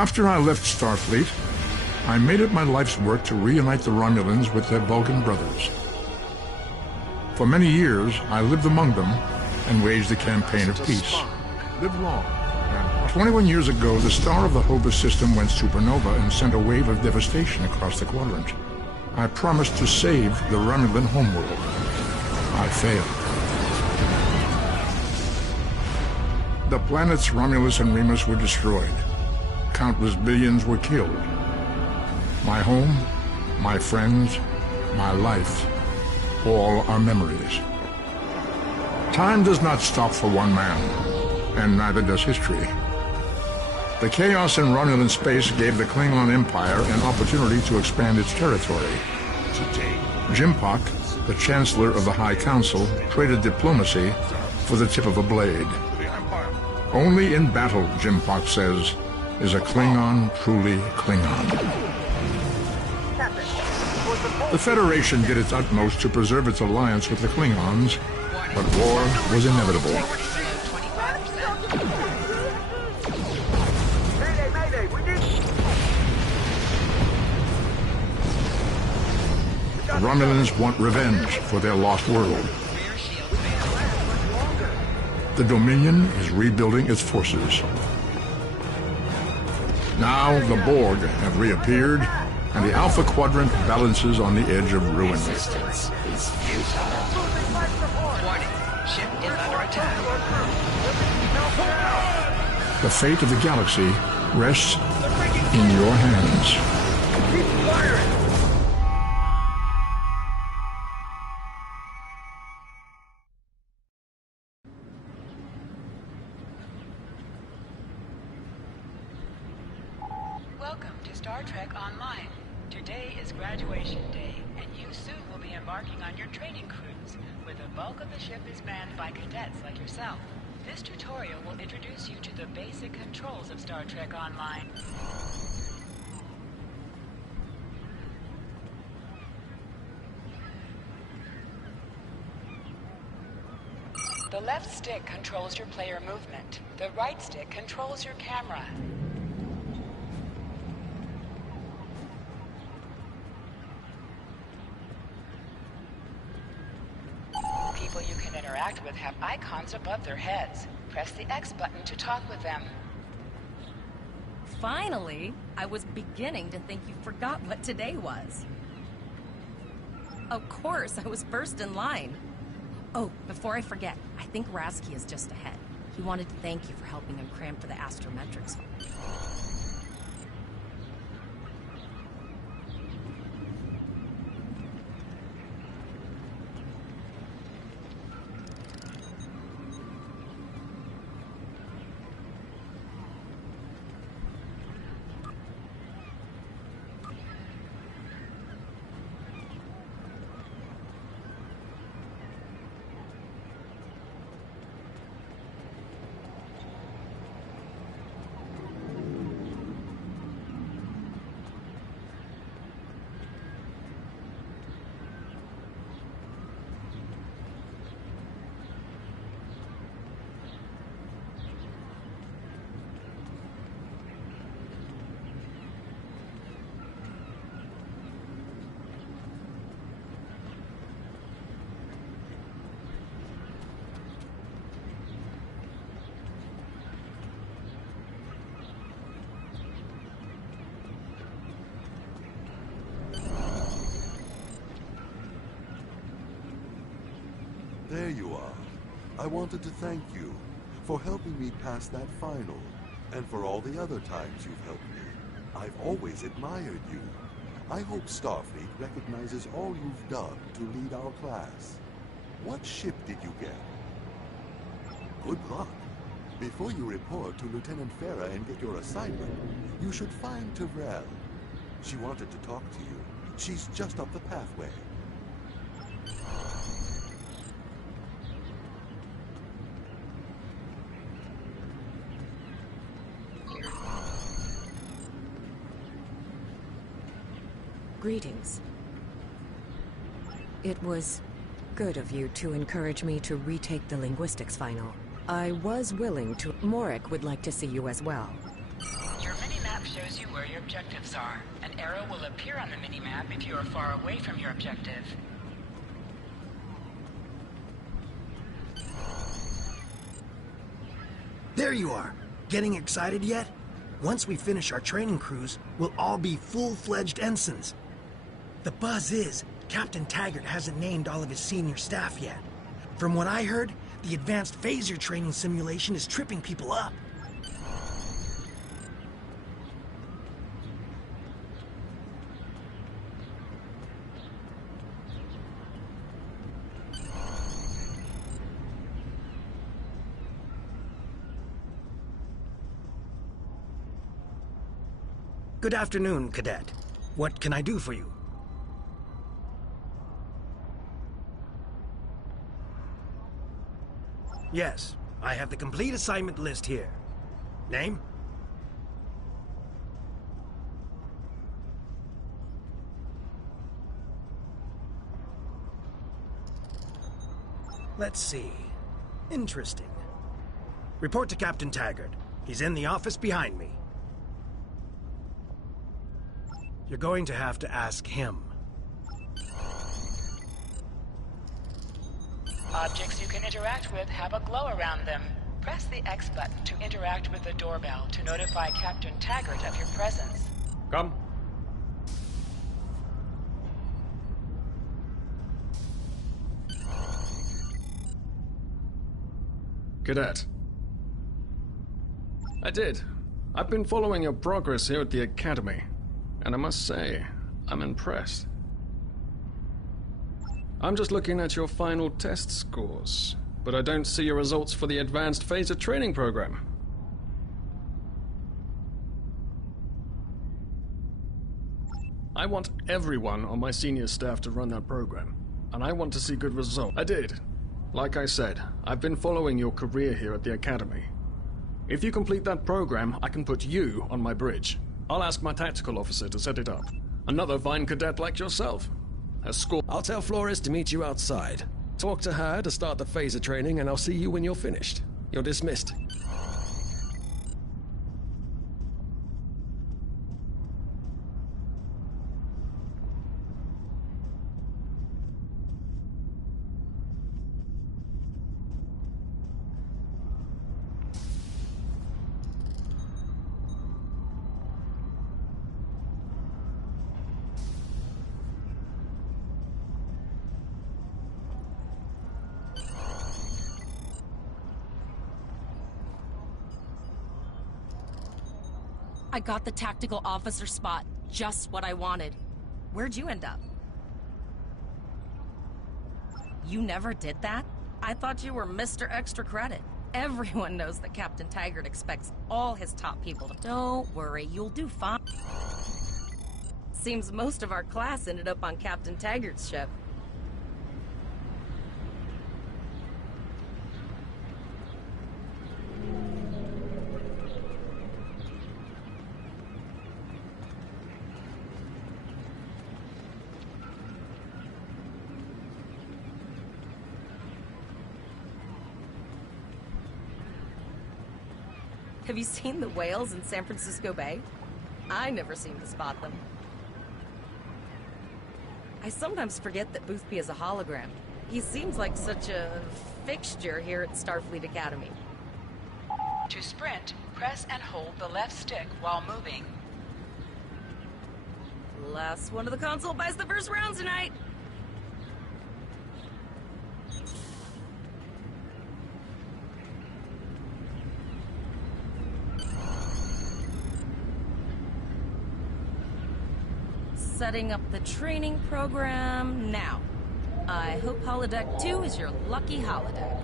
After I left Starfleet, I made it my life's work to reunite the Romulans with their Vulcan brothers. For many years, I lived among them and waged a campaign of peace. Live long. 21 years ago, the star of the Hova system went supernova and sent a wave of devastation across the quadrant. I promised to save the Romulan homeworld. I failed. The planets Romulus and Remus were destroyed. Countless billions were killed. My home, my friends, my life, all are memories. Time does not stop for one man, and neither does history. The chaos in Romulan space gave the Klingon Empire an opportunity to expand its territory. Today, Jimpak, the Chancellor of the High Council, traded diplomacy for the tip of a blade. Only in battle, Jimpak says, is a Klingon truly Klingon. The Federation did its utmost to preserve its alliance with the Klingons, but war was inevitable. The Romulans want revenge for their lost world. The Dominion is rebuilding its forces. Now the Borg have reappeared, and the Alpha Quadrant balances on the edge of ruin. Resistance is futile. Warning, ship is under attack. The fate of the galaxy rests in your hands. Keep firing! Welcome to Star Trek Online. Today is graduation day, and you soon will be embarking on your training cruise, where the bulk of the ship is manned by cadets like yourself. This tutorial will introduce you to the basic controls of Star Trek Online. The left stick controls your player movement. The right stick controls your camera. People you can interact with have icons above their heads. Press the X button to talk with them. Finally! I was beginning to think you forgot what today was. Of course, I was first in line. Oh, before I forget, I think Rasky is just ahead. He wanted to thank you for helping him cram for the astrometrics. There you are. I wanted to thank you for helping me pass that final, and for all the other times you've helped me. I've always admired you. I hope Starfleet recognizes all you've done to lead our class. What ship did you get? Good luck. Before you report to Lieutenant Farah and get your assignment, you should find Tyrell. She wanted to talk to you. She's just up the pathway. Greetings. It was good of you to encourage me to retake the linguistics final. I was willing to. Morik would like to see you as well. Your mini-map shows where your objectives are. An arrow will appear on the minimap if you are far away from your objective. There you are. Getting excited yet? Once we finish our training cruise, we'll all be full-fledged ensigns. The buzz is, Captain Taggart hasn't named all of his senior staff yet. From what I heard, the advanced phaser training simulation is tripping people up. Good afternoon, Cadet. What can I do for you? Yes, I have the complete assignment list here. Name? Let's see. Interesting. Report to Captain Taggart. He's in the office behind me. You're going to have to ask him. Objects you can interact with have a glow around them. Press the X button to interact with the doorbell to notify Captain Taggart of your presence. Come. Cadet. I did. I've been following your progress here at the Academy, and I must say, I'm impressed. I'm just looking at your final test scores, but I don't see your results for the Advanced Phaser Training Program. I want everyone on my senior staff to run that program, and I want to see good results. I did. Like I said, I've been following your career here at the Academy. If you complete that program, I can put you on my bridge. I'll ask my tactical officer to set it up. Another fine cadet like yourself has scored. I'll tell Flores to meet you outside. Talk to her to start the phaser training, and I'll see you when you're finished. You're dismissed. I got the tactical officer spot. Just what I wanted. Where'd you end up? You never did that? I thought you were Mr. Extra Credit. Everyone knows that Captain Taggart expects all his top people to... Don't worry, you'll do fine. Seems most of our class ended up on Captain Taggart's ship. Have you seen the whales in San Francisco Bay? I never seem to spot them. I sometimes forget that Boothby is a hologram. He seems like such a fixture here at Starfleet Academy. To sprint, press and hold the left stick while moving. Last one of the console buys the first round tonight. Setting up the training program now. I hope holodeck 2 is your lucky holodeck.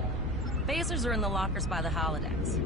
Phasers are in the lockers by the holodecks.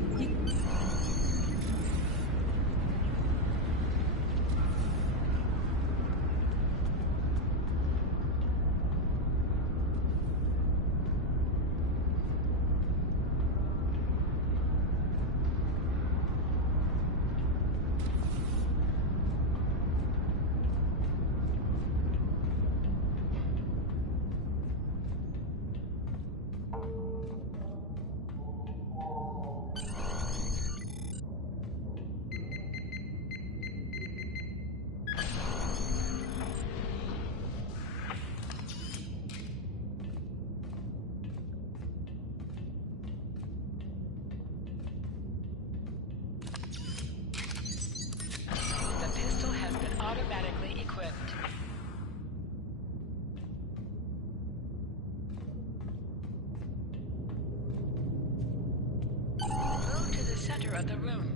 of the room.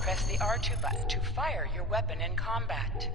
Press the R2 button to fire your weapon in combat.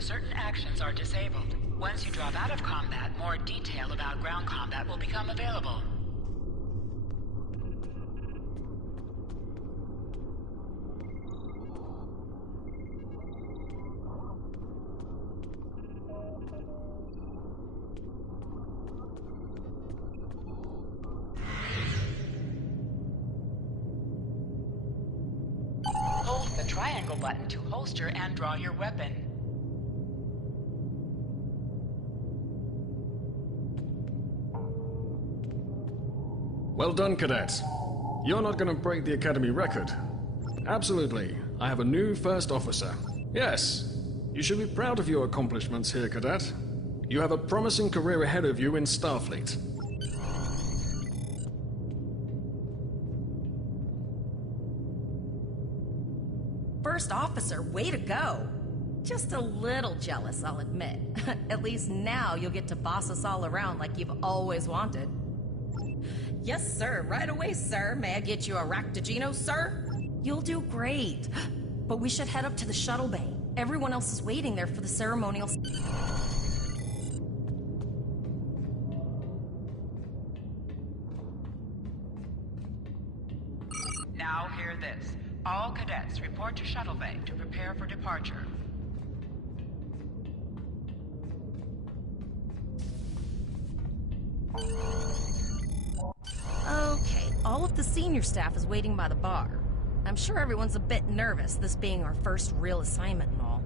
Certain actions are disabled. Once you drop out of combat, more detail about ground combat will become available. Hold the triangle button to holster and draw your weapon. Well done, cadets. You're not going to break the Academy record. Absolutely. I have a new first officer. Yes, you should be proud of your accomplishments here, cadet. You have a promising career ahead of you in Starfleet. First officer, way to go. Just a little jealous, I'll admit. At least now you'll get to boss us all around like you've always wanted. Yes, sir. Right away, sir. May I get you a Ractigino, sir? You'll do great. But we should head up to the shuttle bay. Everyone else is waiting there for the ceremonial... Now hear this. All cadets report to shuttle bay to prepare for departure. Okay, all of the senior staff is waiting by the bar. I'm sure everyone's a bit nervous, this being our first real assignment and all.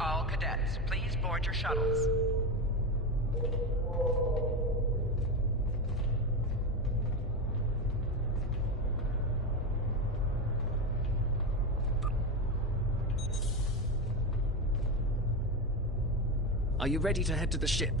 All cadets, please board your shuttles. Are you ready to head to the ship?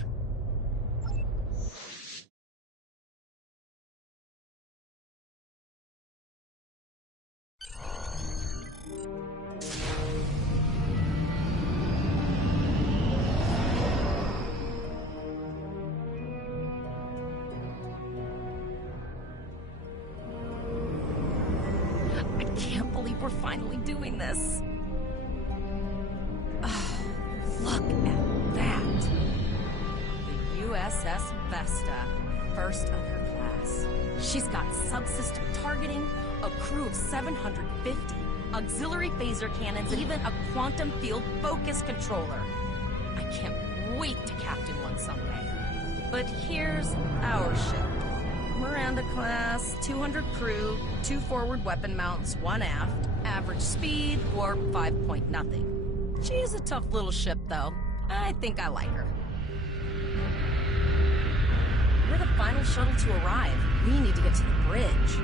I can't believe we're finally doing this. Oh, look at that. The USS Vesta, first of her class. She's got subsystem targeting, a crew of 750, auxiliary phaser cannons, and even a quantum field focus controller. I can't wait to captain one someday. But here's our ship. Miranda class, 200 crew, 2 forward weapon mounts, 1 aft, average speed, warp 5 point nothing. She is a tough little ship, though. I think I like her. We're the final shuttle to arrive. We need to get to the bridge.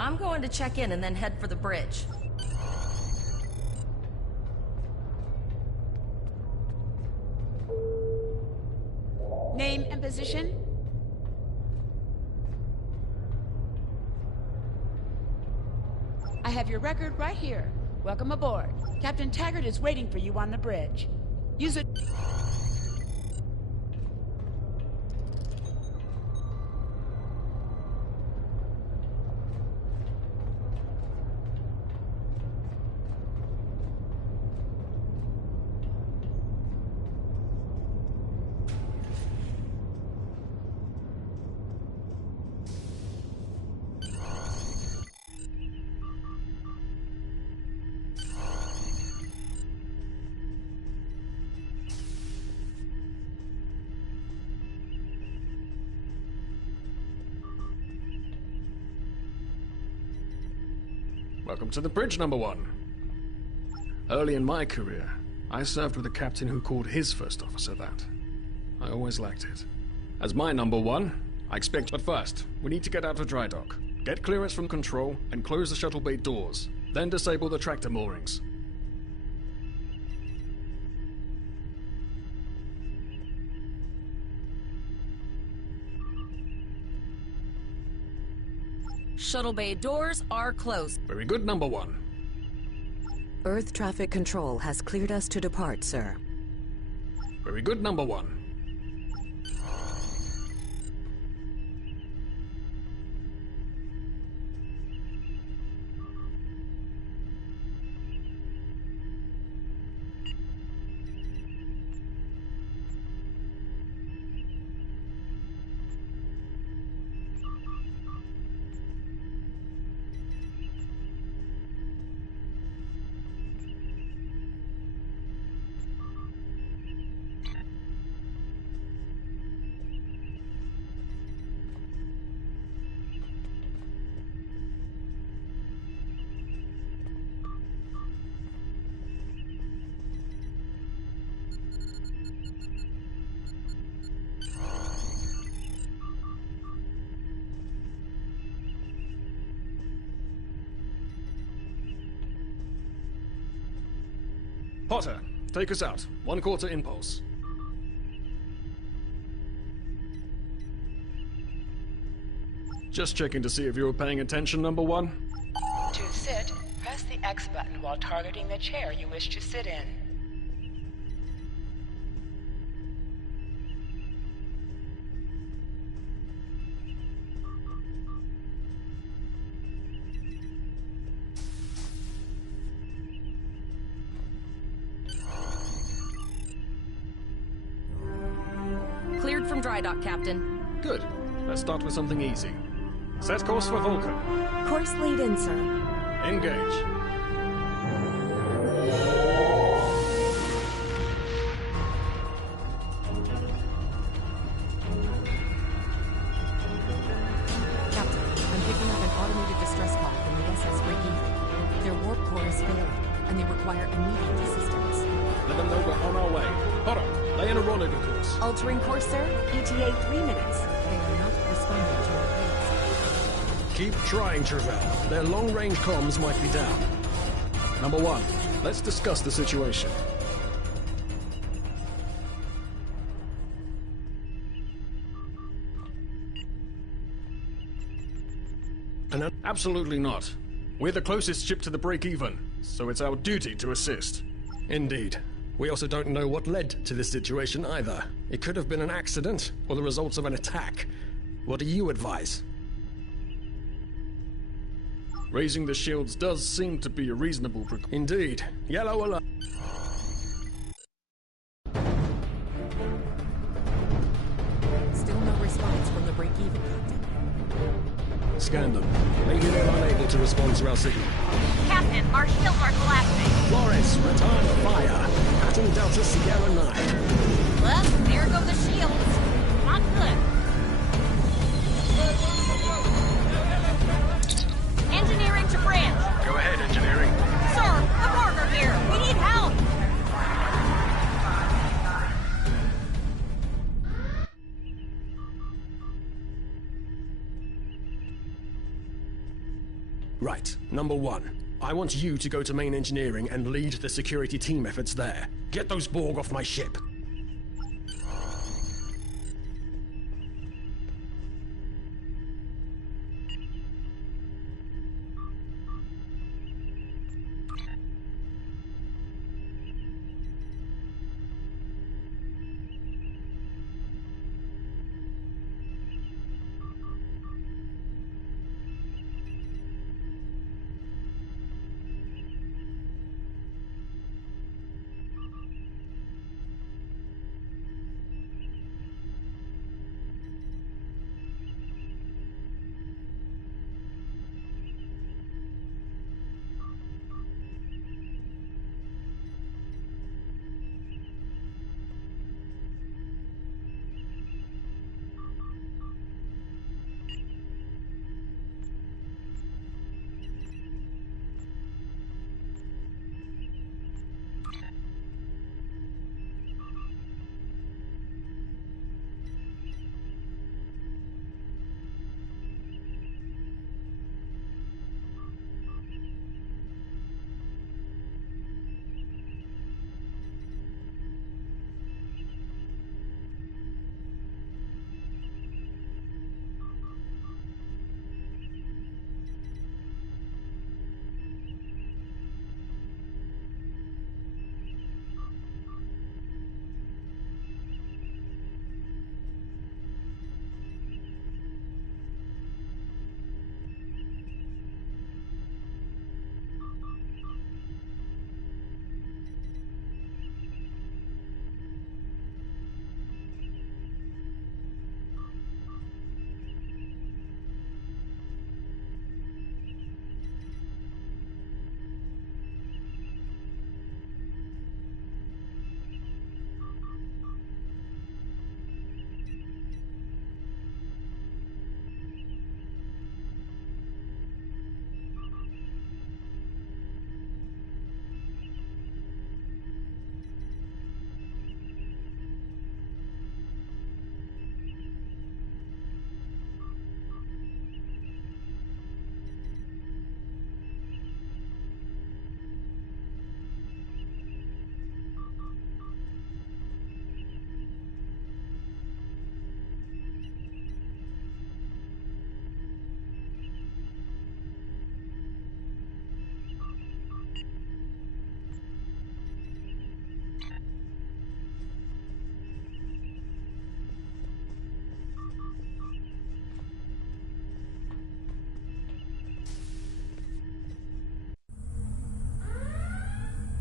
I'm going to check in and then head for the bridge. Name and position? I have your record right here. Welcome aboard. Captain Taggart is waiting for you on the bridge. Use it. Welcome to the bridge, number 1. Early in my career, I served with a captain who called his first officer that. I always liked it. As my number 1, I expect... But first, we need to get out of dry dock, get clearance from control, and close the shuttle bay doors. Then disable the tractor moorings. Shuttle bay doors are closed. Very good, number 1. Earth traffic control has cleared us to depart, sir. Very good, number 1. Potter, take us out. 1/4 impulse. Just checking to see if you were paying attention, number 1. To sit, press the X button while targeting the chair you wish to sit in. Cleared from dry dock, Captain. Good. Let's start with something easy. Set course for Vulcan. Course lead in, sir. Engage. Captain, I'm picking up an automated distress call from the SS Breakeven. Their warp core is failing, and they require immediate assistance. Let them know we're on our way. Potter, lay in a rendezvous course. Altering course, sir. ETA 3 minutes. They are not responding to our appeals. Keep trying, Travell. Their long-range comms might be down. Number 1, let's discuss the situation. Absolutely not. We're the closest ship to the break-even, so it's our duty to assist. Indeed. We also don't know what led to this situation either. It could have been an accident, or the results of an attack. What do you advise? Raising the shields does seem to be a reasonable precaution. Indeed. Yellow alert. respond to our signal. Captain, our shields are collapsing. Flores, return fire. Pattern Delta Sierra 9. Well, there go the shields. Not good. Engineering to branch. Go ahead, engineering. Sir, the Borg are here. We need help. Right, number 1. I want you to go to main engineering and lead the security team efforts there. Get those Borg off my ship.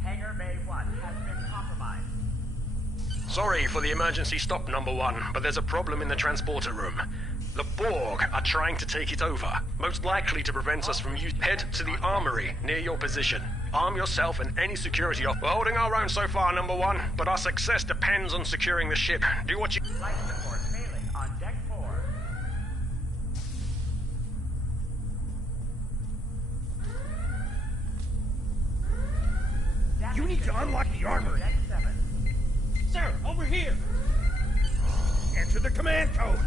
Hangar Bay 1 has been compromised. Sorry for the emergency stop, number 1, but there's a problem in the transporter room. The Borg are trying to take it over, most likely to prevent us from Head to the armory near your position. Arm yourself and any security off. We're holding our own so far, number 1, but our success depends on securing the ship. Do what you... Life support failing on deck 4. You need to unlock the armory. Deck 7. Sir, over here. Enter the command code.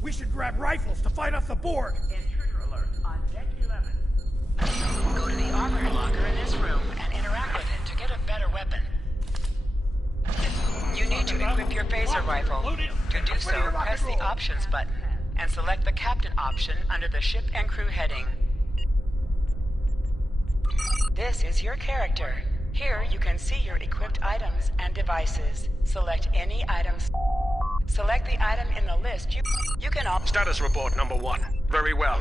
We should grab rifles to fight off the Borg. Intruder alert on deck 11. Go to the armor locker in this room and interact with it to get a better weapon. You need to equip your phaser rifle. To do so, press the options button and select the captain option under the ship and crew heading. This is your character. Here you can see your equipped items and devices. Select any items. Select the item in the list. You can also... Status report, number 1. Very well.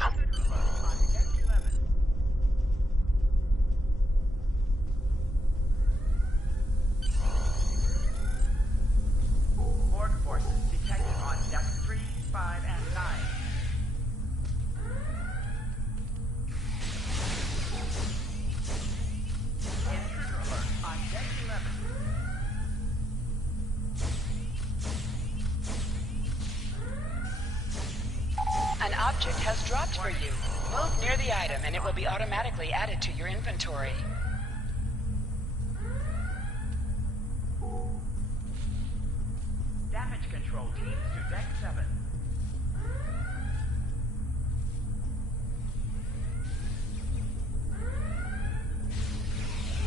Borg forces detected on decks 3, 5, and 9. object has dropped for you. Move near the item and it will be automatically added to your inventory. Damage control teams to Deck 7.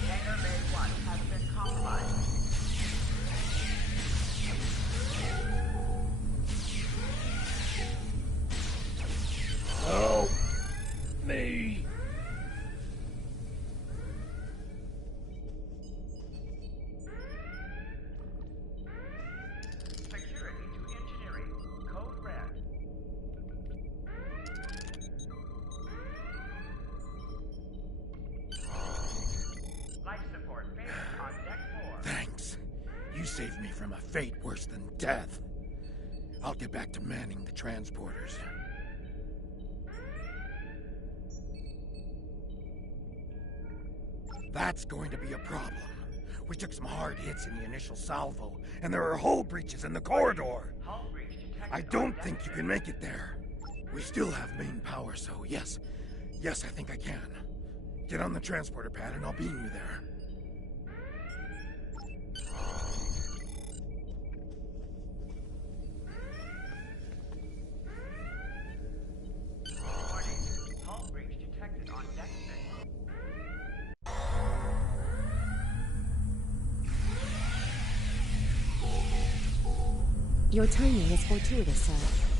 Hangar Bay 1 has been compromised. Help me. Security to engineering. Code red. Life support failing on Deck 4. Thanks. You saved me from a fate worse than death. I'll get back to manning the transporters. That's going to be a problem. We took some hard hits in the initial salvo, and there are hull breaches in the corridor. Hull breach detected. I don't think you can make it there. We still have main power, so yes, I think I can. Get on the transporter pad and I'll beam you there. Warning. Hull breach detected on Deck 6. Your timing is fortuitous, sir.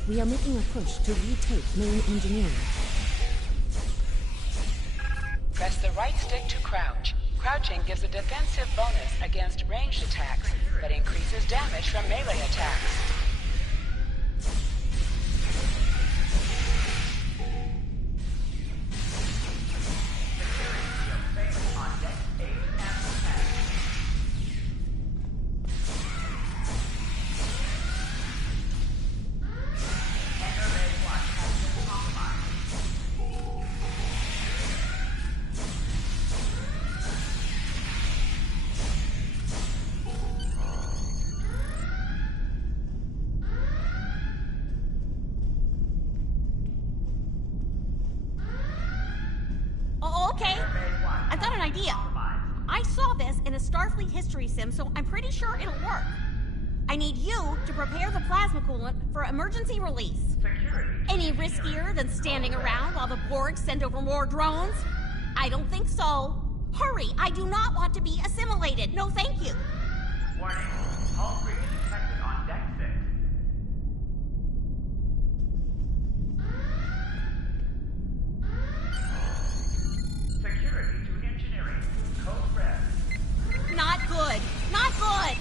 We are making a push to retake main engineering. Press the right stick to crouch. Crouching gives a defensive bonus against ranged attacks, but increases damage from melee attacks. Failing on Deck 8 and 10. Hangar Bay 1 has been compromised. Oh, okay. Hangar Bay 1 I've got an idea. compromised. I saw this in a Starfleet history sim, so I'm pretty sure it'll work. I need you to prepare the plasma coolant for emergency release. Security. Any riskier than standing around while the Borg send over more drones? I don't think so. Hurry, I do not want to be assimilated. No, thank you. Warning. Hull breach detected on Deck 6. Security to engineering. Code red. Not good. Not good.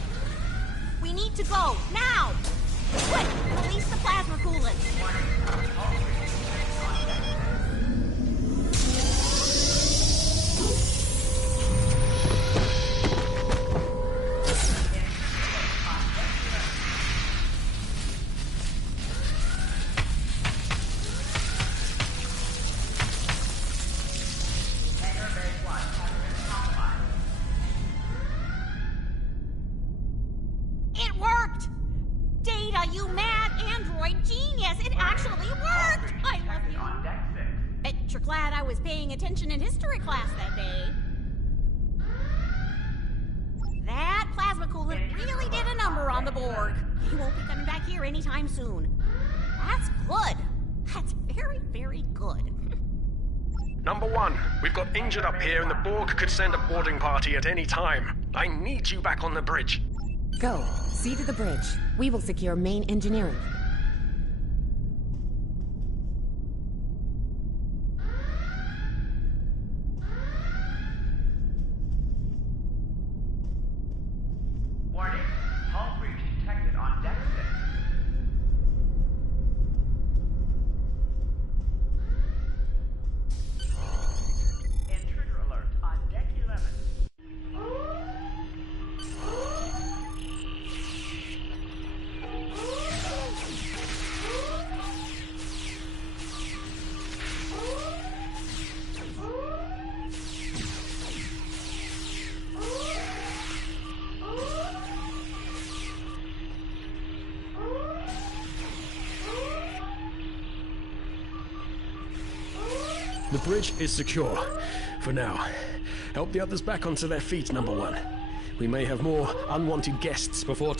We need to go now. Quick, release the plasma coolant. Hangar Bay 1 has been compromised. It worked! Data, you mad android genius! It actually worked! I love you. On Deck 6. Bet you're glad I was paying attention in history class that day. That plasma coolant really did a number on the Borg. He won't be coming back here anytime soon. That's good. That's very, very good. Number 1, we've got injured up here and the Borg could send a boarding party at any time. I need you back on the bridge. Go. See to the bridge. We will secure main engineering. Warning. Hull breach detected on Deck 6. Intruder alert on Deck 11. The bridge is secure. For now. Help the others back onto their feet, number one. We may have more unwanted guests before...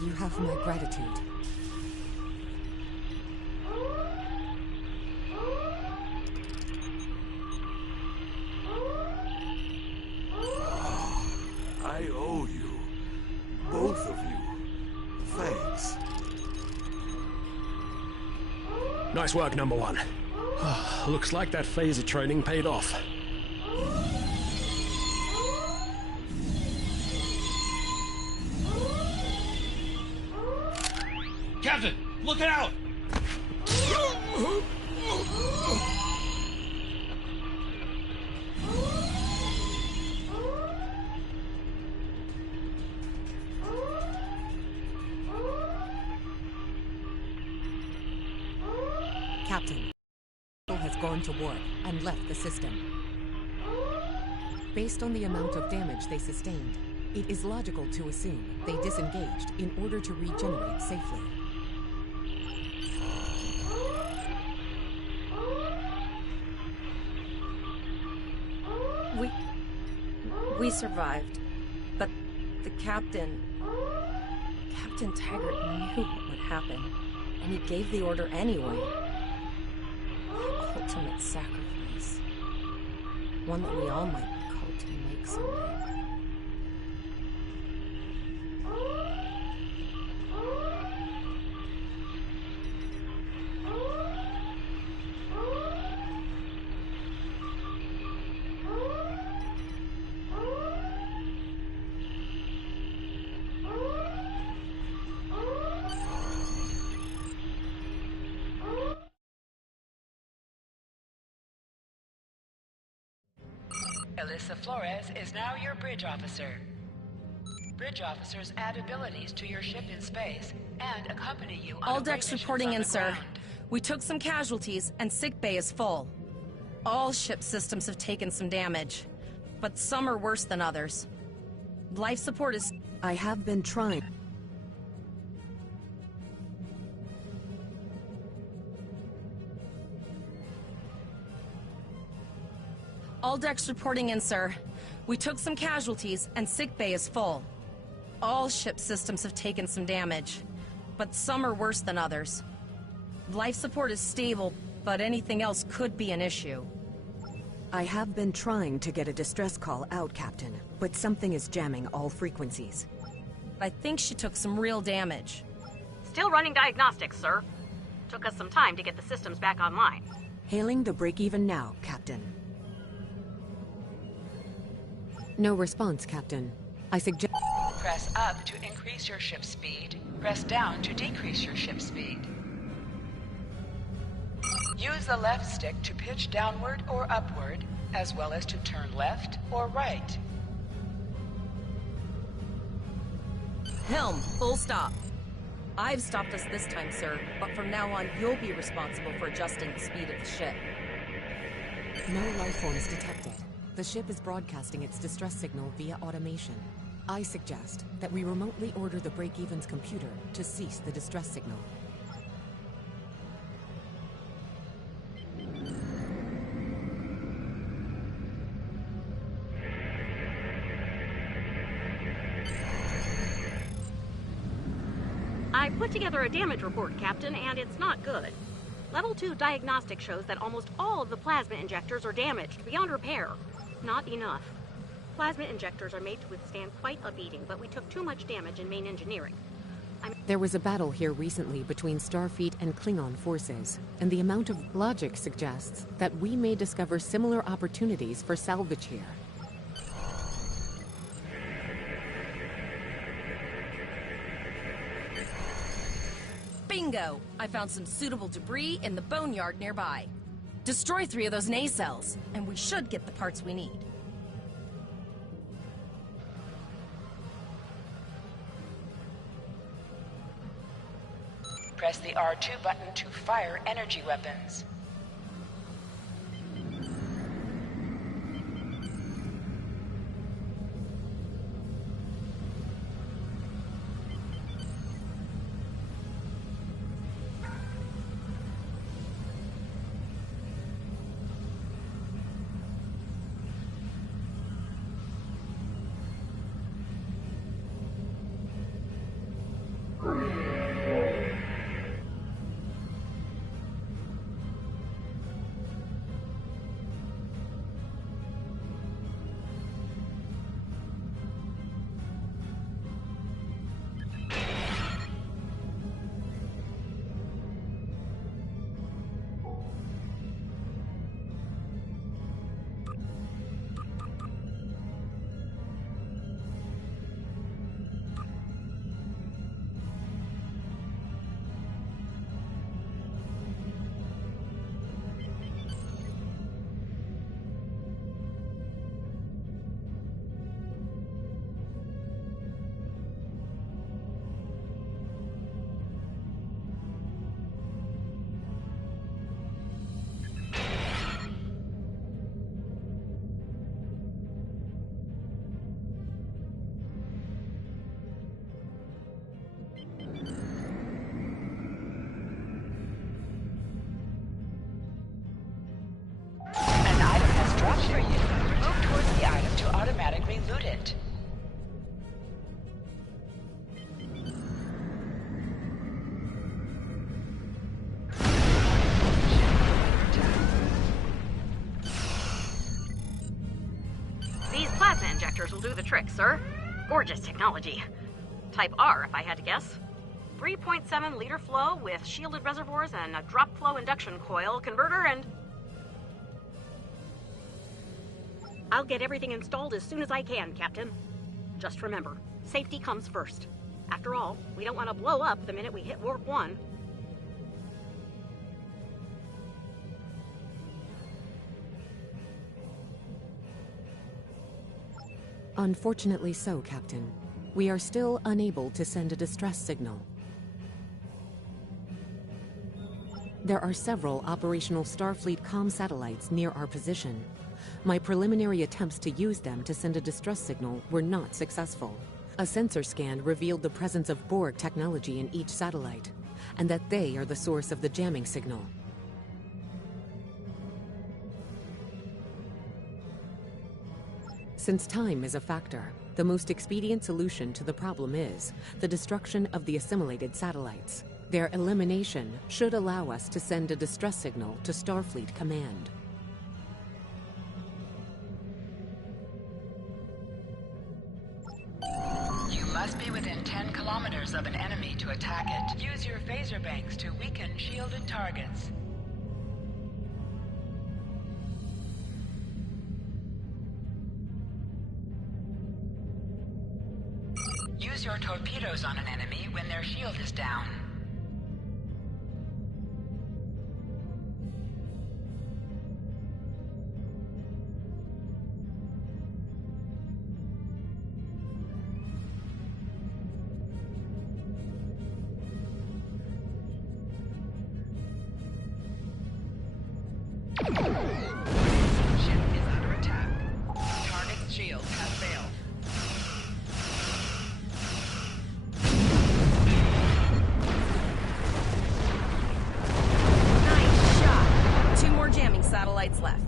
You have my gratitude. I owe you. Both of you. Thanks. Nice work, number one. Looks like that phaser training paid off. Captain, look out! Captain, has gone to warp and left the system. Based on the amount of damage they sustained, it is logical to assume they disengaged in order to regenerate safely. We survived, but the Captain Taggart knew what would happen, and he gave the order anyway. The ultimate sacrifice. One that we all might be called to make someday. Alyssa Flores is now your bridge officer. Bridge officers add abilities to your ship in space and accompany you on All away decks missions reporting on in, the sir. ground. We took some casualties, and sickbay is full. All ship systems have taken some damage, but some are worse than others. Life support is... I have been trying. All decks reporting in, sir. We took some casualties, and sickbay is full. All ship systems have taken some damage, but some are worse than others. Life support is stable, but anything else could be an issue. I have been trying to get a distress call out, Captain, but something is jamming all frequencies. I think she took some real damage. Still running diagnostics, sir. Took us some time to get the systems back online. Hailing the break-even now, Captain. No response, Captain. I suggest... Press up to increase your ship speed. Press down to decrease your ship speed. Use the left stick to pitch downward or upward, as well as to turn left or right. Helm, full stop. I've stopped us this time, sir, but from now on, you'll be responsible for adjusting the speed of the ship. No life forms detected. The ship is broadcasting its distress signal via automation. I suggest that we remotely order the break-even's computer to cease the distress signal. I put together a damage report, Captain, and it's not good. Level 2 diagnostic shows that almost all of the plasma injectors are damaged beyond repair. Not enough. Plasma injectors are made to withstand quite a beating, but we took too much damage in main engineering. There was a battle here recently between Starfleet and Klingon forces, and the amount of logic suggests that we may discover similar opportunities for salvage here. Bingo! I found some suitable debris in the boneyard nearby. Destroy 3 of those nacelles, and we should get the parts we need. Press the R2 button to fire energy weapons. For you. Move towards the item to automatically loot it. These plasma injectors will do the trick, sir. Gorgeous technology. Type R, if I had to guess. 3.7 liter flow with shielded reservoirs and a drop flow induction coil converter and... I'll get everything installed as soon as I can, Captain. Just remember, safety comes first. After all, we don't want to blow up the minute we hit Warp 1. Unfortunately so, Captain. We are still unable to send a distress signal. There are several operational Starfleet comm satellites near our position. My preliminary attempts to use them to send a distress signal were not successful. A sensor scan revealed the presence of Borg technology in each satellite, and that they are the source of the jamming signal. Since time is a factor, the most expedient solution to the problem is the destruction of the assimilated satellites. Their elimination should allow us to send a distress signal to Starfleet Command. You must be within 10 kilometers of an enemy to attack it. Use your phaser banks to weaken shielded targets. Use your torpedoes on an enemy when their shield is down. Ship is under attack. Target's shield has failed. Nice shot. 2 more jamming satellites left.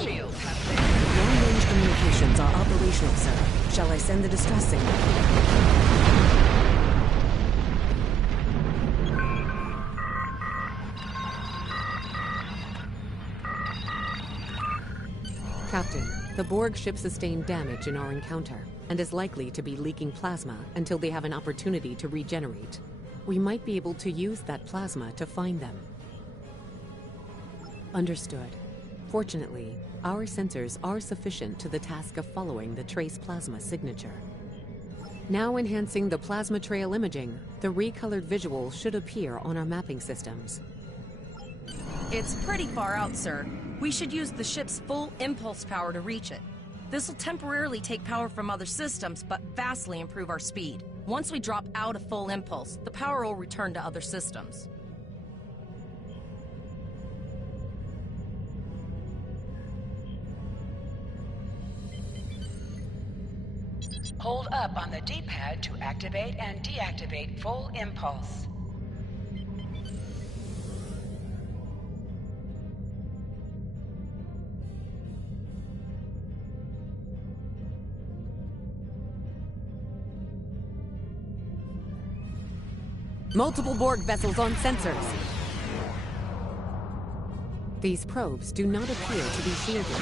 Shield has failed. Long-range communications are operational, sir. Shall I send the distress signal? Captain, the Borg ship sustained damage in our encounter and is likely to be leaking plasma until they have an opportunity to regenerate. We might be able to use that plasma to find them. Understood. Fortunately, our sensors are sufficient to the task of following the trace plasma signature. Now enhancing the plasma trail imaging, the recolored visual should appear on our mapping systems. It's pretty far out, sir. We should use the ship's full impulse power to reach it. This will temporarily take power from other systems, but vastly improve our speed. Once we drop out of full impulse, the power will return to other systems. Hold up on the D-pad to activate and deactivate full impulse. Multiple Borg vessels on sensors. These probes do not appear to be shielded.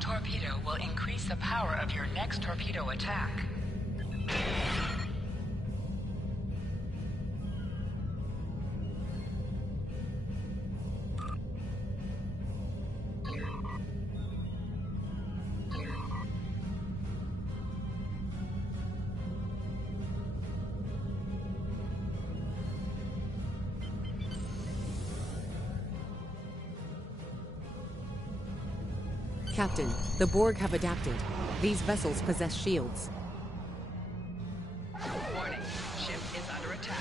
Torpedo will increase the power of your next torpedo attack. Captain, the Borg have adapted. These vessels possess shields. Warning, ship is under attack.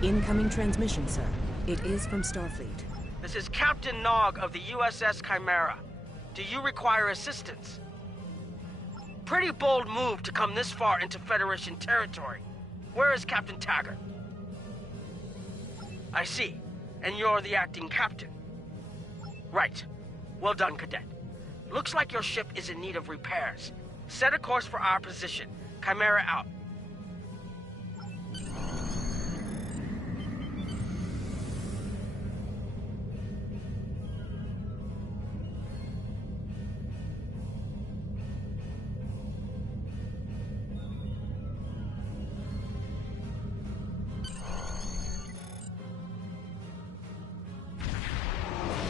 Incoming transmission, sir. It is from Starfleet. This is Captain Nog of the USS Chimera. Do you require assistance? Pretty bold move to come this far into Federation territory. Where is Captain Taggart? I see. And you're the acting captain. Right. Well done, Cadet. Looks like your ship is in need of repairs. Set a course for our position. Chimera out.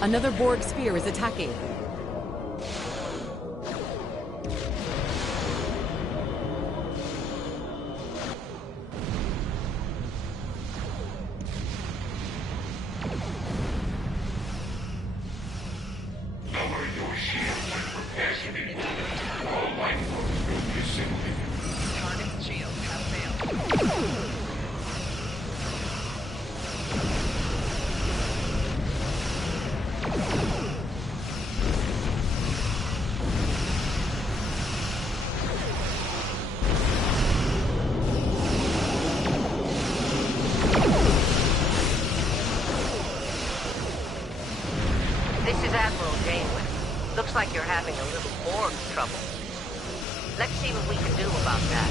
Another Borg sphere is attacking. Looks like you're having a little Borg trouble. Let's see what we can do about that.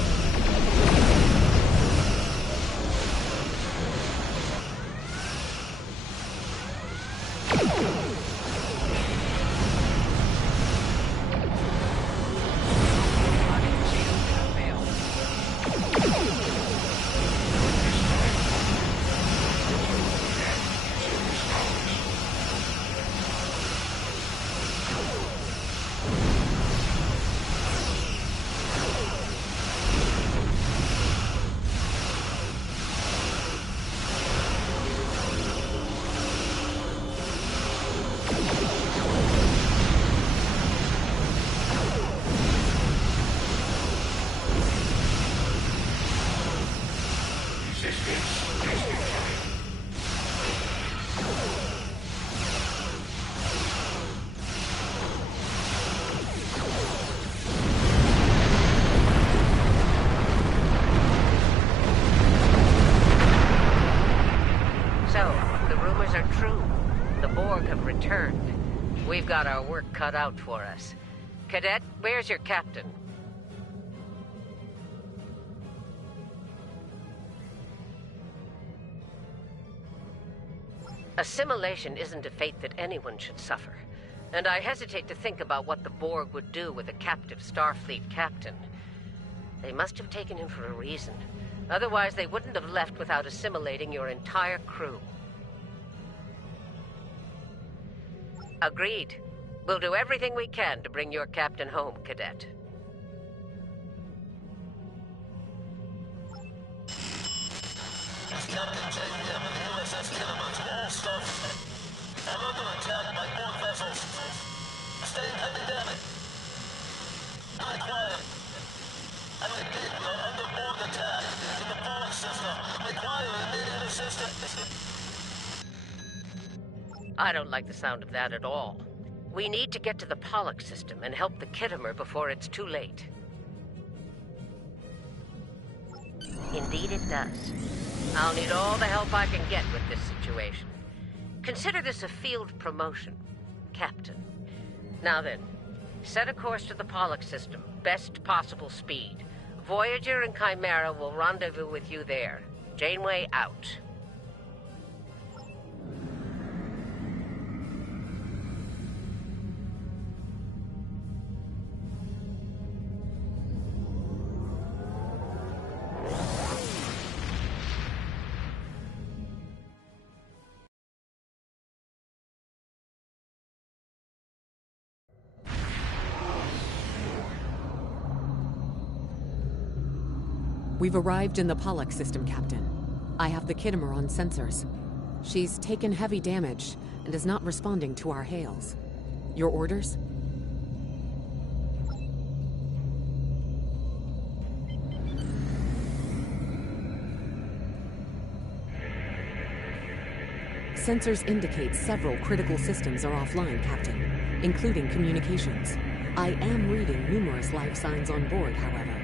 We've got our work cut out for us. Cadet, where's your captain? Assimilation isn't a fate that anyone should suffer, and I hesitate to think about what the Borg would do with a captive Starfleet captain. They must have taken him for a reason. Otherwise, they wouldn't have left without assimilating your entire crew. Agreed. We'll do everything we can to bring your captain home, Cadet. Captain Janeway of the USS Kinnamar to all Starfleet. I'm under attack by Borg vessels. Sustain heavy damage. Very quiet. I repeat, we are under Borg attack in the Borg system. Require immediate assistance. I don't like the sound of that at all. We need to get to the Pollock system and help the Kittimer before it's too late. Indeed it does. I'll need all the help I can get with this situation. Consider this a field promotion, Captain. Now then, set a course to the Pollock system, best possible speed. Voyager and Chimera will rendezvous with you there. Janeway out. We've arrived in the Pollock system, Captain. I have the Kittimer on sensors. She's taken heavy damage and is not responding to our hails. Your orders? Sensors indicate several critical systems are offline, Captain, including communications. I am reading numerous life signs on board, however.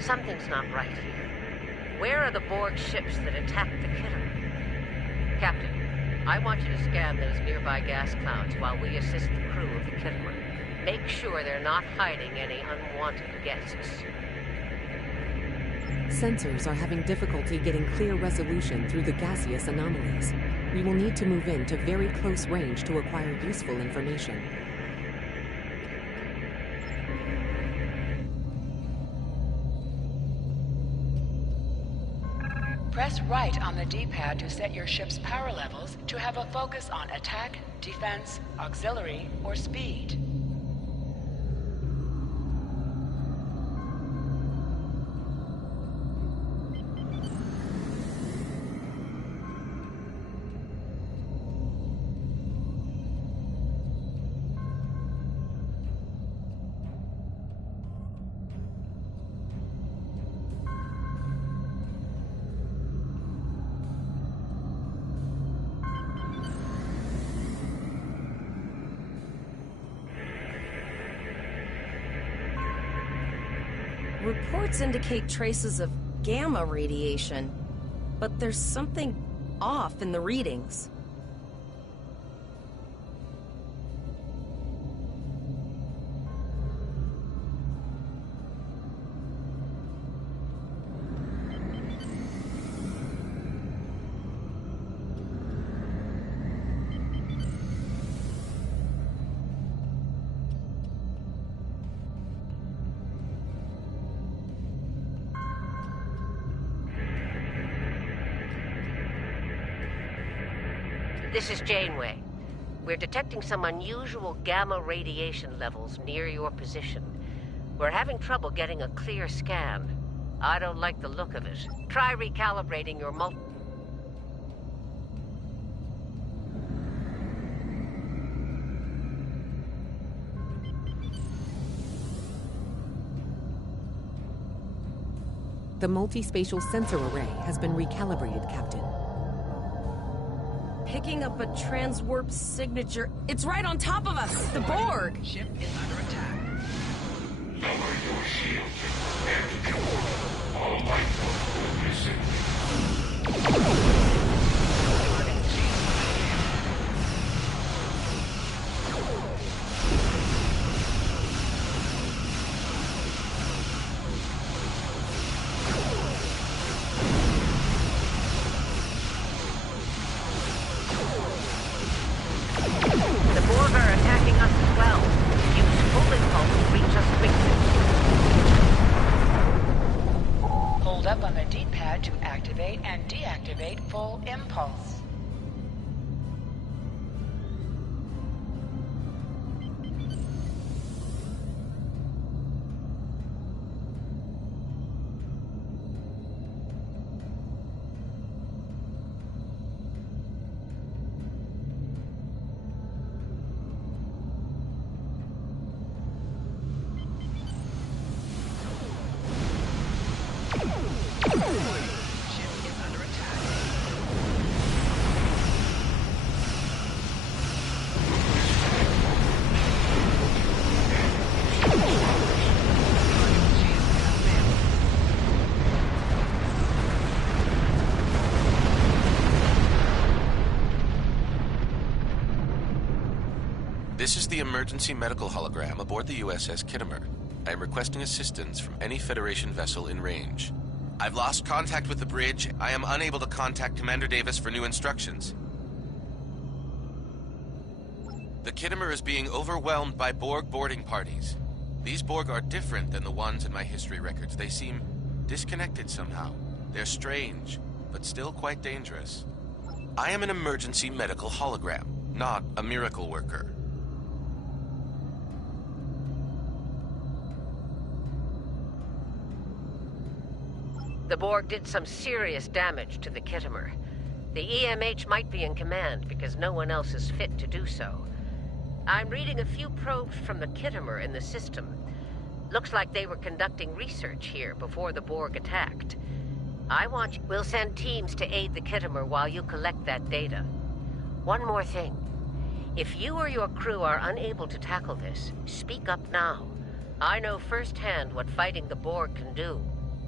Something's not right here. Where are the Borg ships that attacked the Kittimer? Captain, I want you to scan those nearby gas clouds while we assist the crew of the Kittimer. Make sure they're not hiding any unwanted guests. Sensors are having difficulty getting clear resolution through the gaseous anomalies. We will need to move in to very close range to acquire useful information. Press right on the D-pad to set your ship's power levels to have a focus on attack, defense, auxiliary, or speed. Reports indicate traces of gamma radiation, but there's something off in the readings. This is Janeway. We're detecting some unusual gamma radiation levels near your position. We're having trouble getting a clear scan. I don't like the look of it. Try recalibrating your The multi-spatial sensor array has been recalibrated, Captain. Picking up a transwarp signature. It's right on top of us! The Borg! Ship is under attack. Lower your shields and prepare to kill all life forms missing. Hold up on the D-pad to activate and deactivate full impulse. This is the emergency medical hologram aboard the USS Kittimer. I am requesting assistance from any Federation vessel in range. I've lost contact with the bridge. I am unable to contact Commander Davis for new instructions. The Kittimer is being overwhelmed by Borg boarding parties. These Borg are different than the ones in my history records. They seem disconnected somehow. They're strange, but still quite dangerous. I am an emergency medical hologram, not a miracle worker. The Borg did some serious damage to the Kittimer. The EMH might be in command because no one else is fit to do so. I'm reading a few probes from the Kittimer in the system. Looks like they were conducting research here before the Borg attacked. We'll send teams to aid the Kittimer while you collect that data. One more thing. If you or your crew are unable to tackle this, speak up now. I know firsthand what fighting the Borg can do,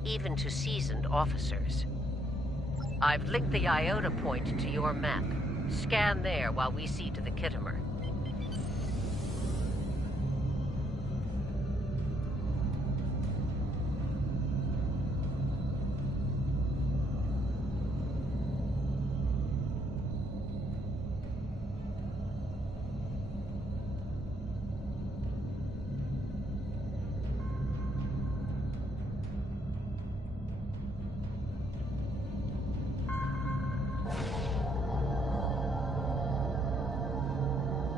even to seasoned officers. I've linked the Iota point to your map. Scan there while we see to the Kittimer.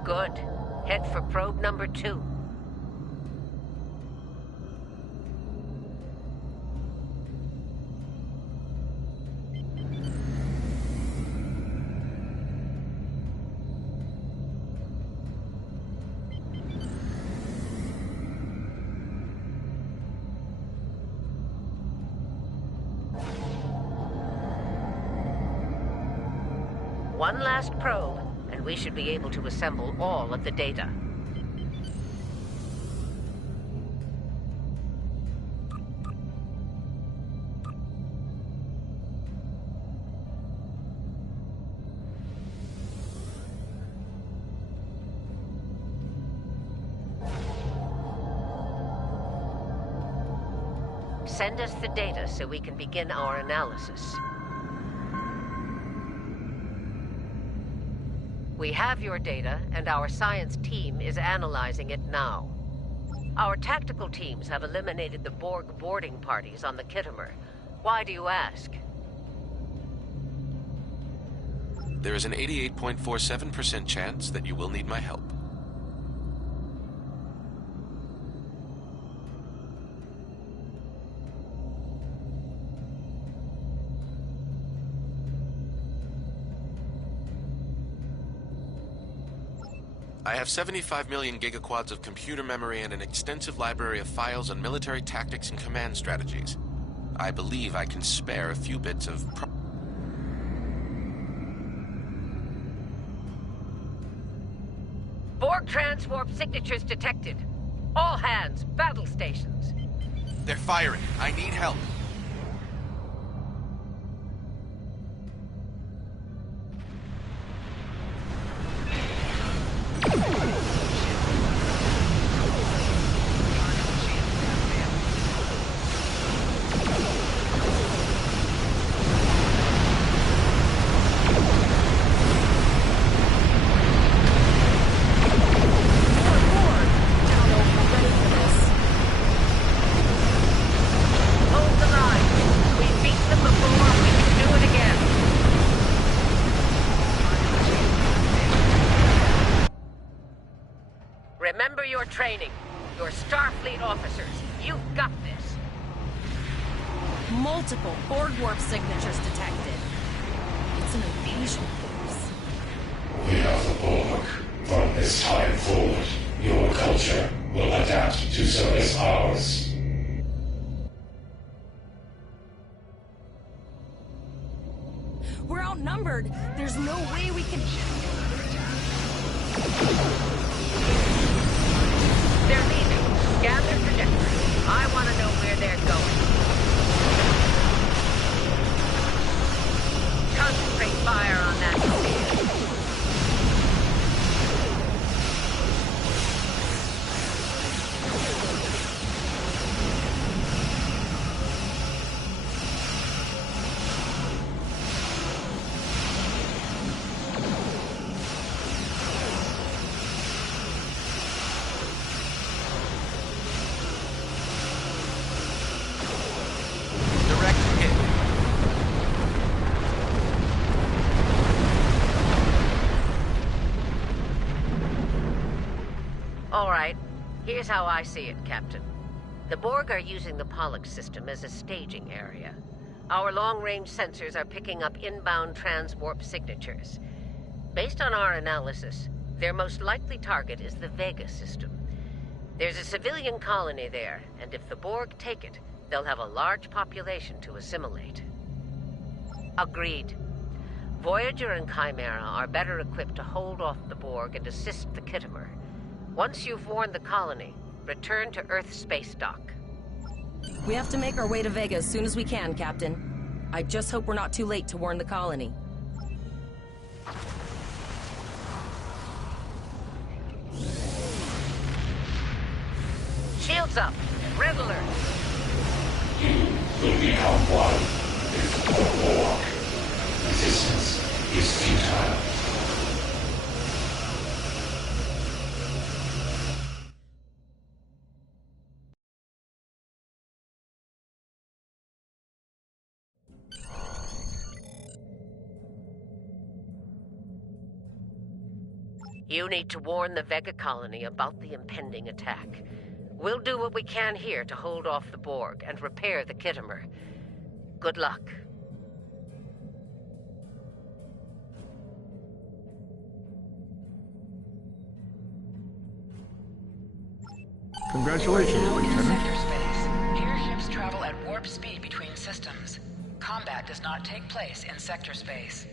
Good. Head for probe number 2. One last probe, and we should be able to assemble all of the data. Send us the data so we can begin our analysis. We have your data, and our science team is analyzing it now. Our tactical teams have eliminated the Borg boarding parties on the Kittimer. Why do you ask? There is an 88.47% chance that you will need my help. I have 75 million gigaquads of computer memory and an extensive library of files on military tactics and command strategies. I believe I can spare a few bits of Borg transwarp signatures detected. All hands, battle stations. They're firing. I need help. Hold the line. We beat them before, we can do it again. Remember your training. You're Starfleet officers. You've got this. Multiple Borg warp signatures detected. It's an invasion force. We are the Borg. From this time forward, your culture will adapt to service ours. We're outnumbered. There's no way we can... They're leaving. Scan their trajectory. I want to know where they're going. Concentrate fire on that sphere. direct hit. All right. Here's how I see it, Captain. The Borg are using the Pollux system as a staging area. Our long-range sensors are picking up inbound transwarp signatures. Based on our analysis, their most likely target is the Vega system. There's a civilian colony there, and if the Borg take it, they'll have a large population to assimilate. Agreed. Voyager and Chimera are better equipped to hold off the Borg and assist the Khitomer. Once you've warned the colony, return to Earth space dock. We have to make our way to Vega as soon as we can, Captain. I just hope we're not too late to warn the colony. Shields up! Red alert! You will become one with the Borg. Resistance is futile. You need to warn the Vega colony about the impending attack. We'll do what we can here to hold off the Borg and repair the Khitomer. Good luck. Congratulations, Now in Lieutenant. sector space. Here ships travel at warp speed between systems. Combat does not take place in sector space.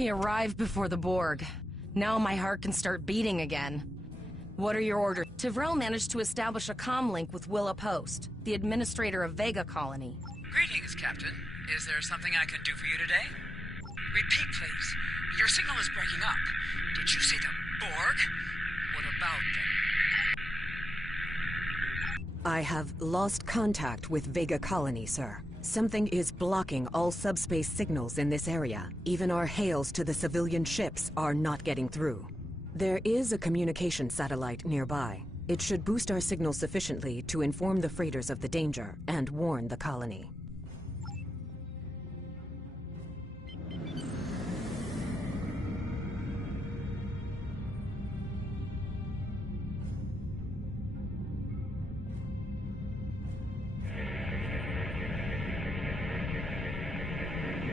We arrived before the Borg. Now my heart can start beating again. What are your orders? Tivrell managed to establish a comm link with Willa Post, the administrator of Vega Colony. Greetings, Captain. Is there something I can do for you today? Repeat, please. Your signal is breaking up. Did you say the Borg? What about them? I have lost contact with Vega Colony, sir. Something is blocking all subspace signals in this area. Even our hails to the civilian ships are not getting through. There is a communication satellite nearby. It should boost our signal sufficiently to inform the freighters of the danger and warn the colony.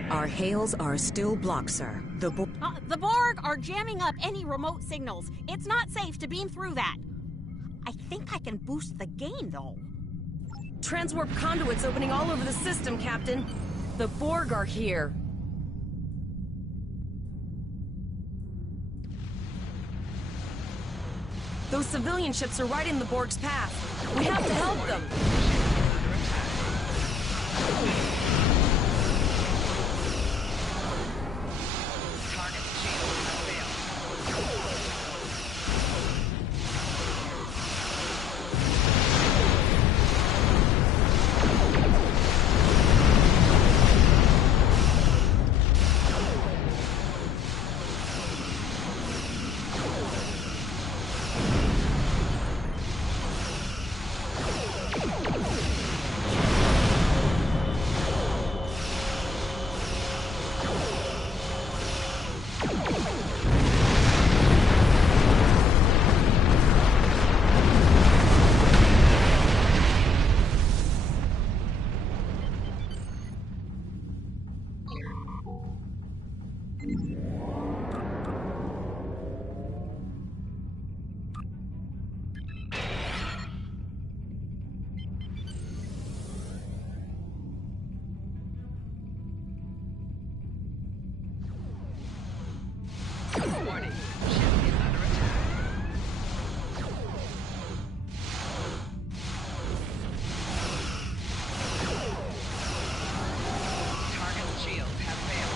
Our hails are still blocked, sir. The Borg are jamming up any remote signals. It's not safe to beam through that. I think I can boost the gain, though. Transwarp conduits opening all over the system, Captain. The Borg are here. Those civilian ships are right in the Borg's path. We have to help them. Warning. Ship is under attack. Target shields have failed.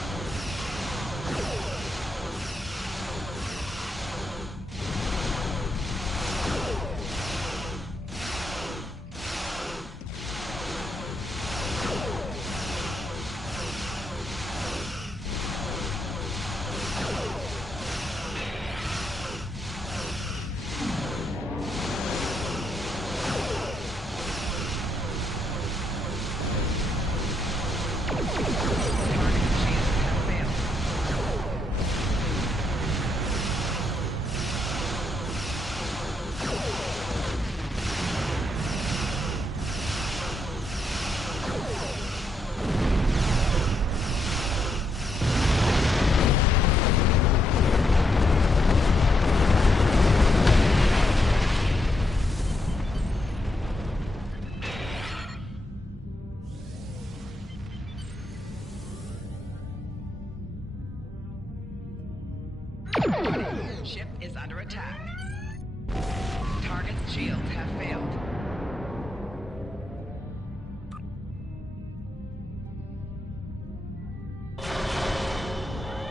Ship is under attack. Target's shields have failed.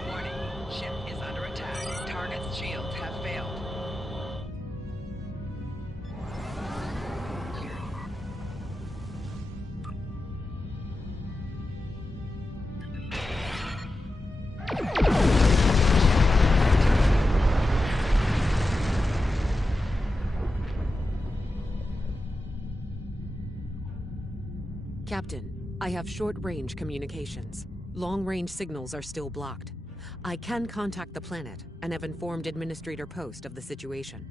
Warning. Ship is under attack. Target's shields have failed. Captain, I have short-range communications. Long-range signals are still blocked. I can contact the planet and have informed Administrator Post of the situation.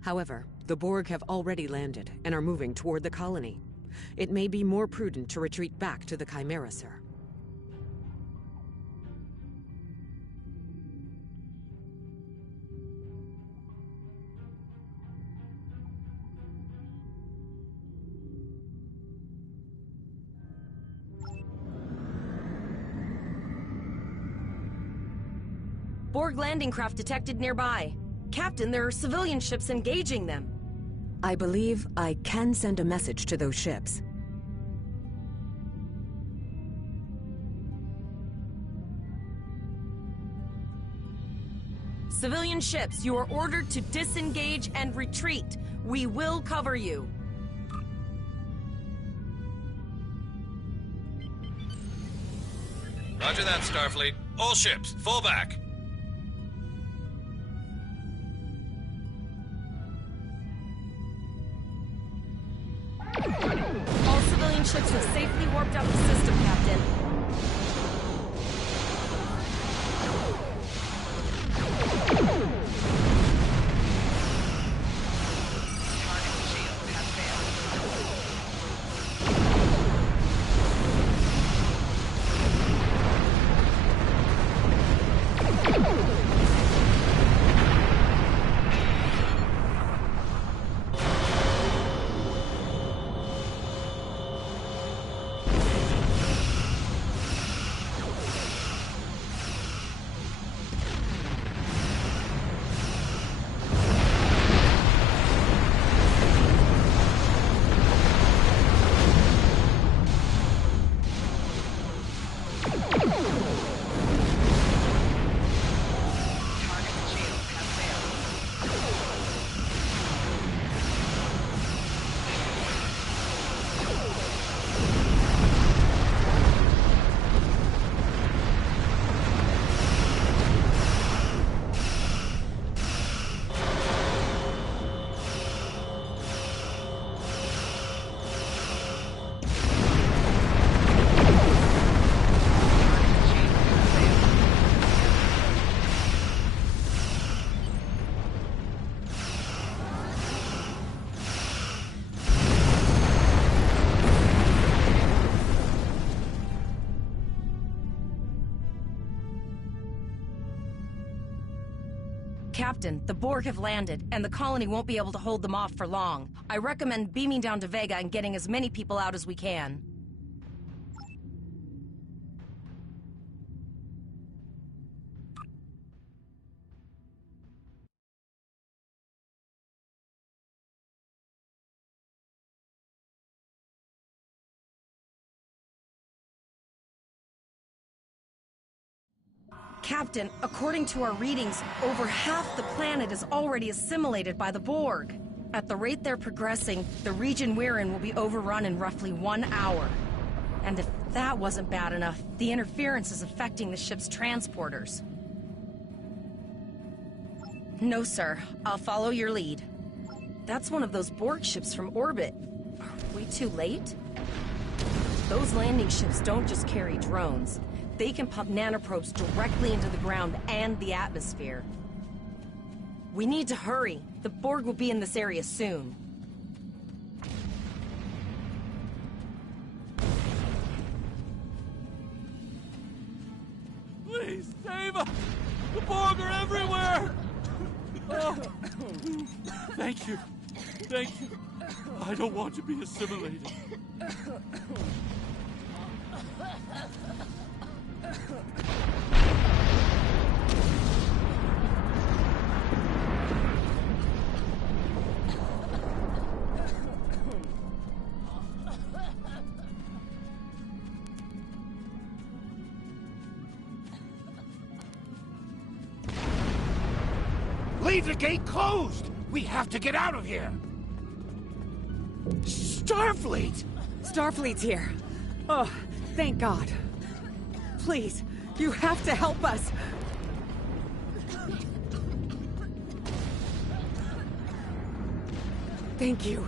However, the Borg have already landed and are moving toward the colony. It may be more prudent to retreat back to the Chimera, sir. Borg landing craft detected nearby. Captain, there are civilian ships engaging them. I believe I can send a message to those ships. Civilian ships, you are ordered to disengage and retreat. We will cover you. Roger that, Starfleet. All ships, fall back. All civilian ships have safely warped out the system, Captain. Captain, the Borg have landed, and the colony won't be able to hold them off for long. I recommend beaming down to Vega and getting as many people out as we can. Captain, according to our readings, over half the planet is already assimilated by the Borg. At the rate they're progressing, the region we're in will be overrun in roughly 1 hour. And if that wasn't bad enough, the interference is affecting the ship's transporters. No, sir. I'll follow your lead. That's one of those Borg ships from orbit. Are we too late? Those landing ships don't just carry drones. They can pump nanoprobes directly into the ground and the atmosphere. We need to hurry. The Borg will be in this area soon. Please, save us! The Borg are everywhere! Oh. Thank you. Thank you. I don't want to be assimilated. Leave the gate closed! We have to get out of here! Starfleet! Starfleet's here. Oh, thank God. Please, you have to help us. Thank you.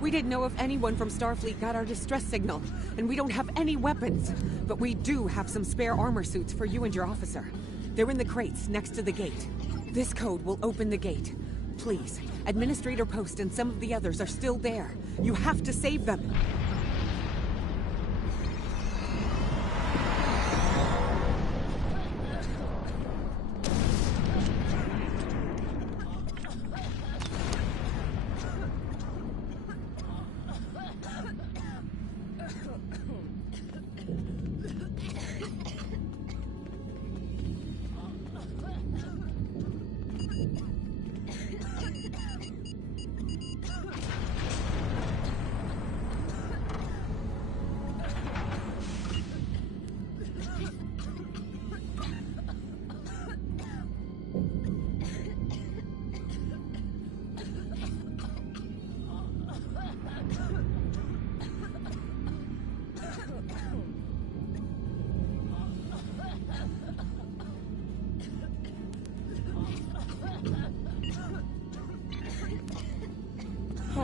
We didn't know if anyone from Starfleet got our distress signal, and we don't have any weapons. But we do have some spare armor suits for you and your officer. They're in the crates next to the gate. This code will open the gate. Please, Administrator Post and some of the others are still there. You have to save them.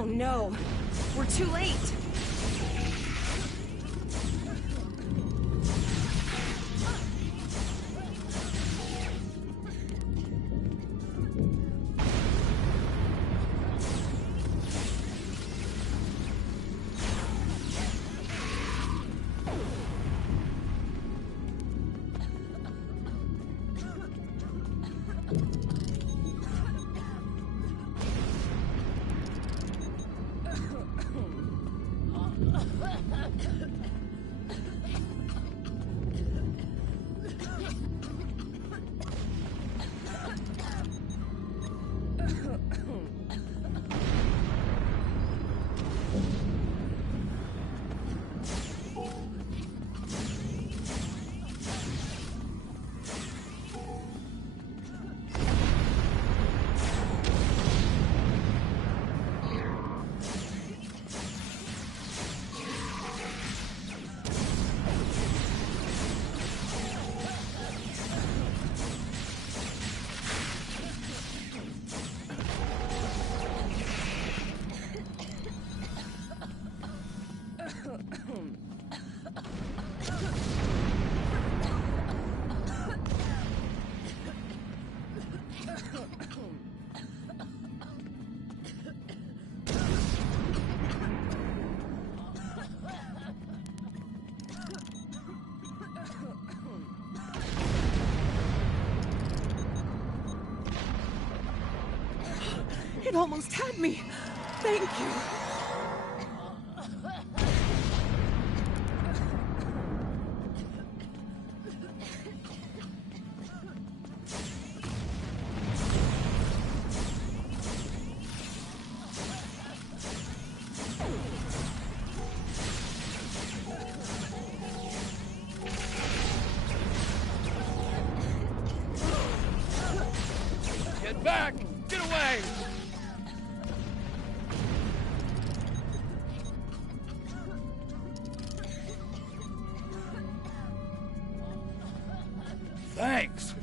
Oh no, we're too late. It almost had me. Thank you. Get back! Get away! Thanks.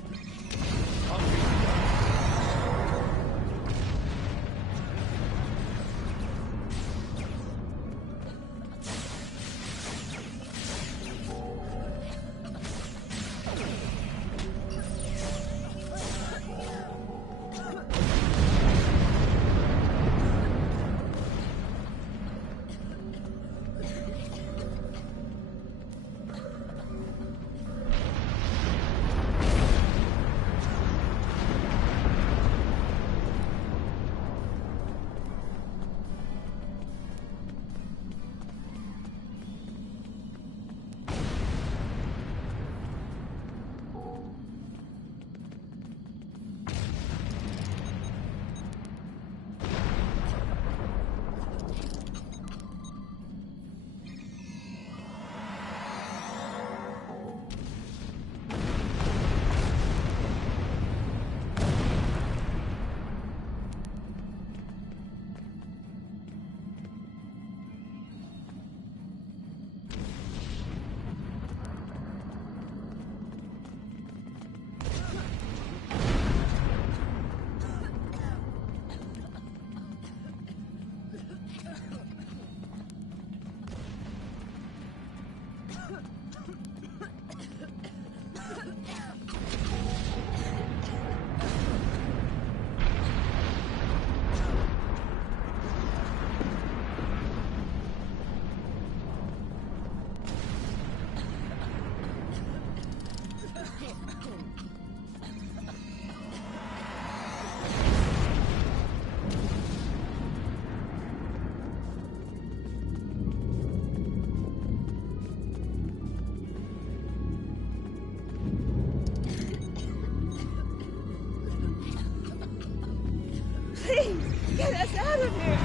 Get us out of here!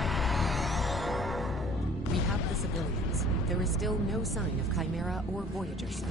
We have the civilians. There is still no sign of Chimera or Voyager, sir.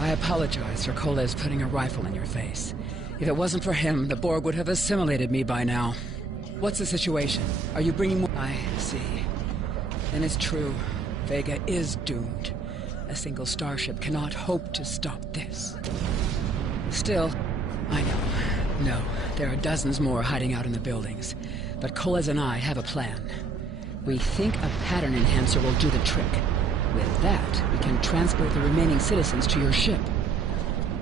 I apologize for Koles putting a rifle in your face. If it wasn't for him, the Borg would have assimilated me by now. What's the situation? Are you bringing more? I see. Then it's true. Vega is doomed. A single starship cannot hope to stop this. Still, I know. No, there are dozens more hiding out in the buildings. But Koles and I have a plan. We think a pattern enhancer will do the trick. With that, we can transport the remaining citizens to your ship.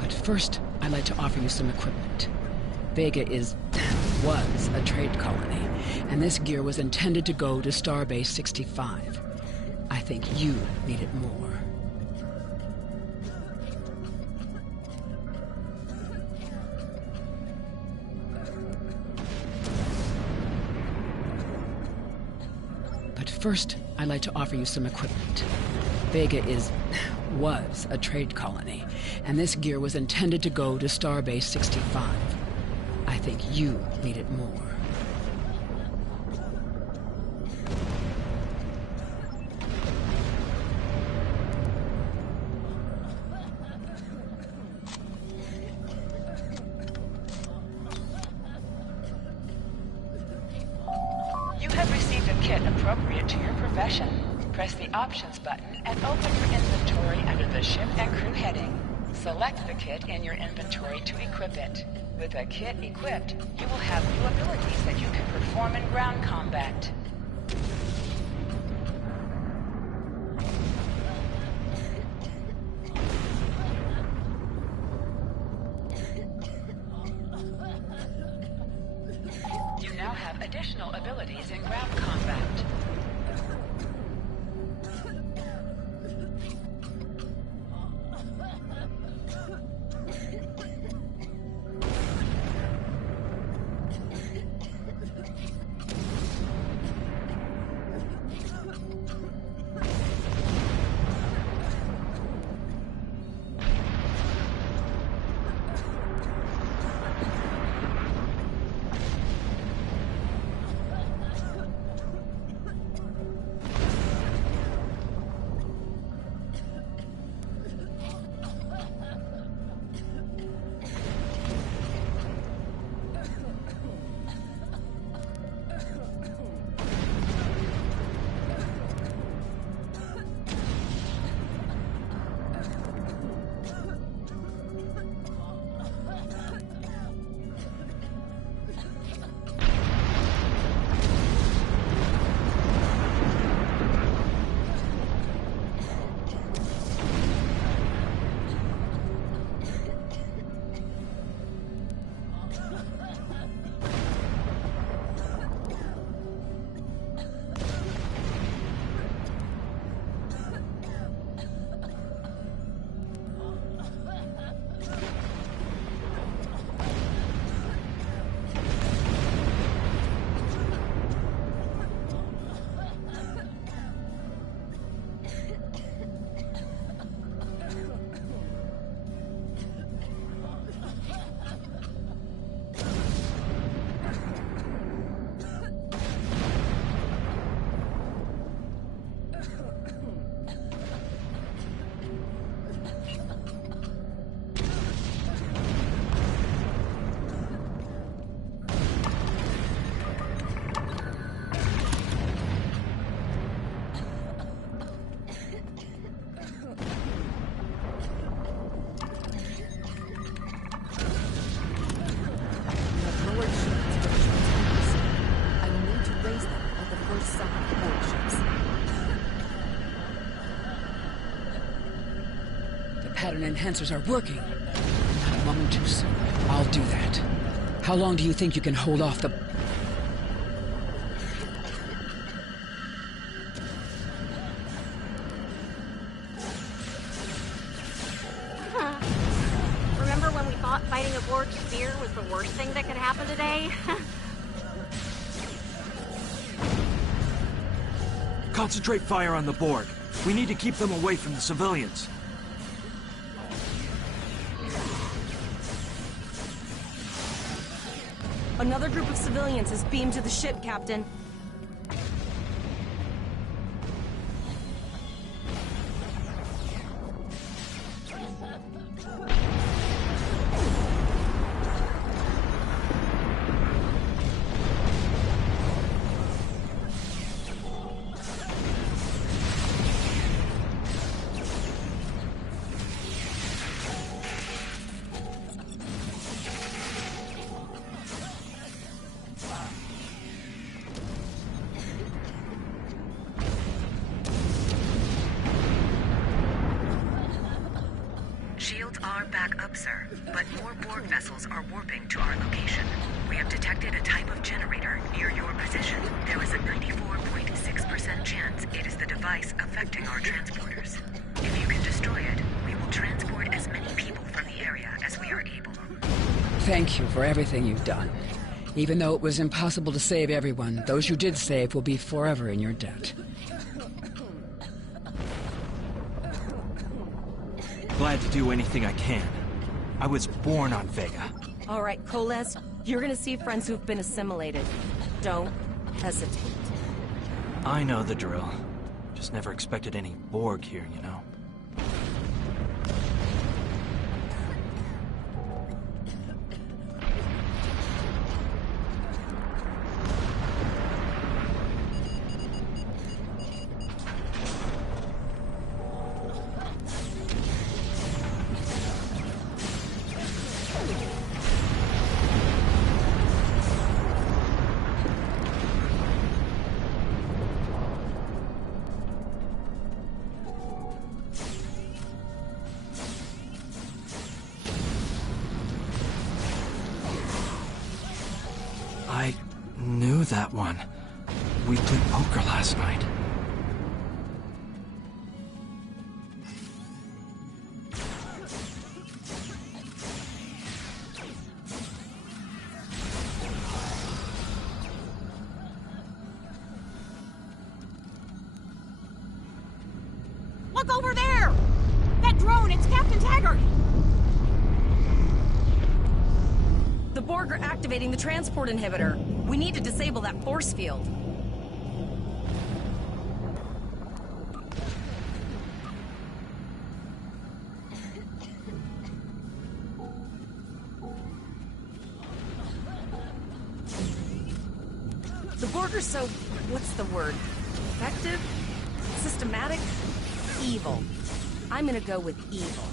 But first, I'd like to offer you some equipment. Vega was a trade colony, and this gear was intended to go to Starbase 65. I think you need it more. But first, I'd like to offer you some equipment. Vega was a trade colony, and this gear was intended to go to Starbase 65. I think you need it more. You have received a kit appropriate to your profession. Press the Options button and open your inventory under the Ship and Crew heading. Select the kit in your inventory to equip it. With a kit equipped, you will have new abilities that you can perform in ground combat. You now have additional abilities in ground combat. Pattern enhancers are working. Not a moment too soon. I'll do that. How long do you think you can hold off the... thought fighting a Borg sphere was the worst thing that could happen today. Concentrate fire on the Borg. We need to keep them away from the civilians. Another group of civilians is beamed to the ship, Captain. Shields are back up, sir, but more Borg vessels are warping to our location. We have detected a type of generator near your position. There is a 94.6% chance it is the device affecting our transporters. If you can destroy it, we will transport as many people from the area as we are able. Thank you for everything you've done. Even though it was impossible to save everyone, those you did save will be forever in your debt. Glad to do anything I can. I was born on Vega. All right, Koles, you're gonna see friends who've been assimilated. Don't hesitate. I know the drill. Just never expected any Borg here, you know? I knew that one. We played poker last night. Look over there! That drone, it's Captain Taggart! The Borg are activating the transport inhibitor. We need to disable that force field. The Borg are so... what's the word? Effective? Systematic? Evil. I'm gonna go with evil.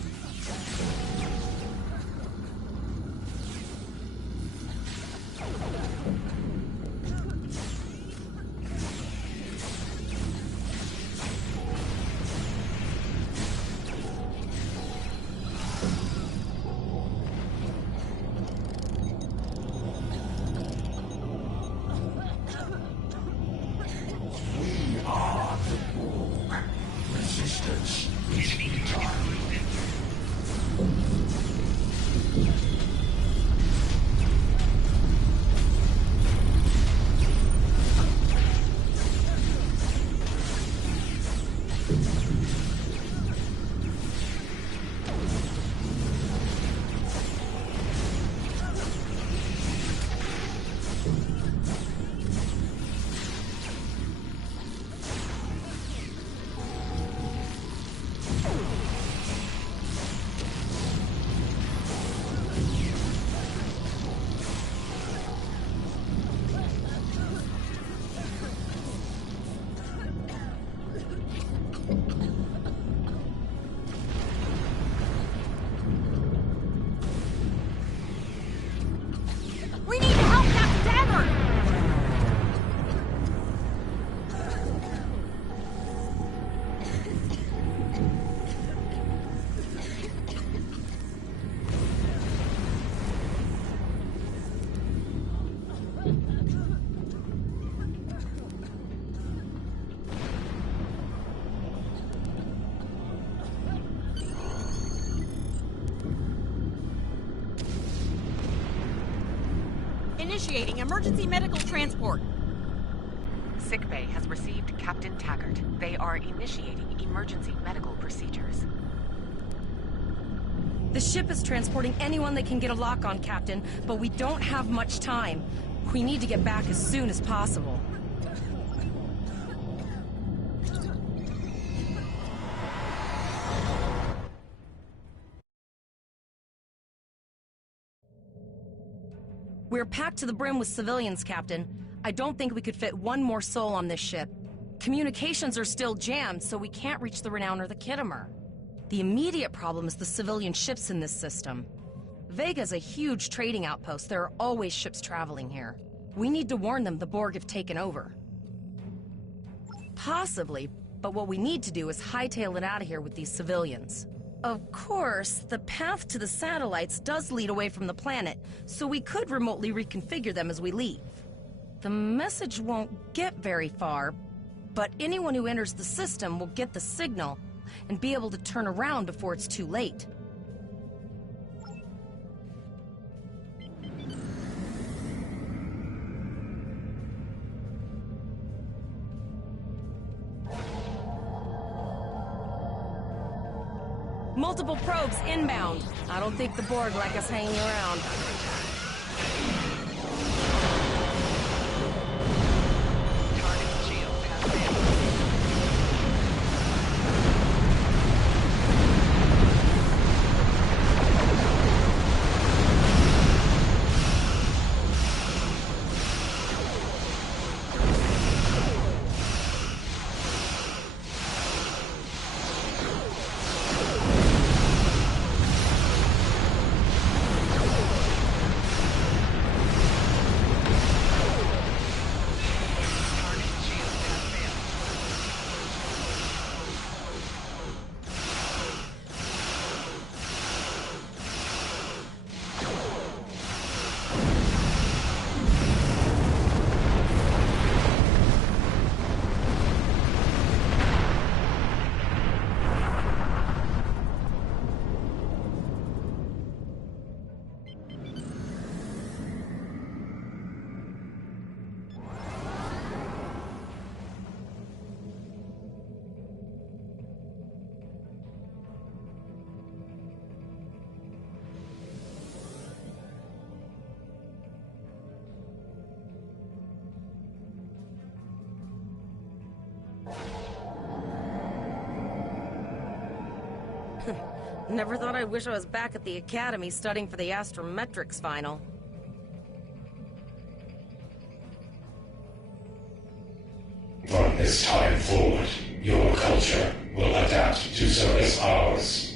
Resistance is futile. Initiating emergency medical transport. Sickbay has received Captain Taggart. They are initiating emergency medical procedures. The ship is transporting anyone they can get a lock on, Captain, but we don't have much time. We need to get back as soon as possible. We're packed to the brim with civilians, Captain. I don't think we could fit one more soul on this ship. Communications are still jammed, so we can't reach the Renown or the Kittimer. The immediate problem is the civilian ships in this system. Vega's a huge trading outpost. There are always ships traveling here. We need to warn them the Borg have taken over. Possibly, but what we need to do is hightail it out of here with these civilians. Of course, the path to the satellites does lead away from the planet, so we could remotely reconfigure them as we leave. The message won't get very far, but anyone who enters the system will get the signal and be able to turn around before it's too late. Multiple probes inbound. I don't think the Borg like us hanging around. Never thought I'd wish I was back at the Academy studying for the astrometrics final. From this time forward, your culture will adapt to service ours.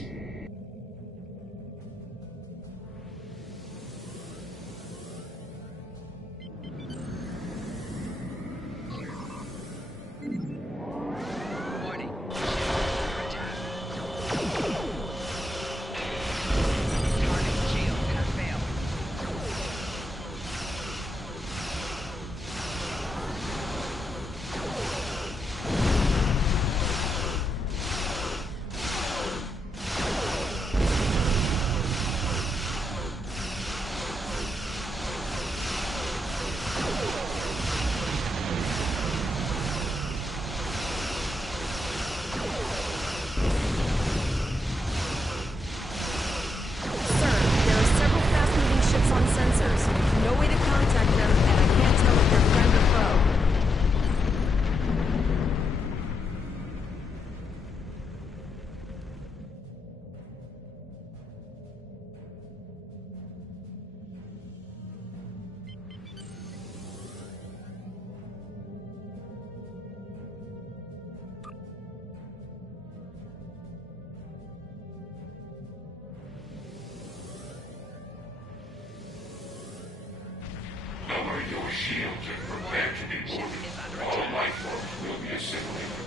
Your shield and prepare to be wounded. All life forms will be assimilated.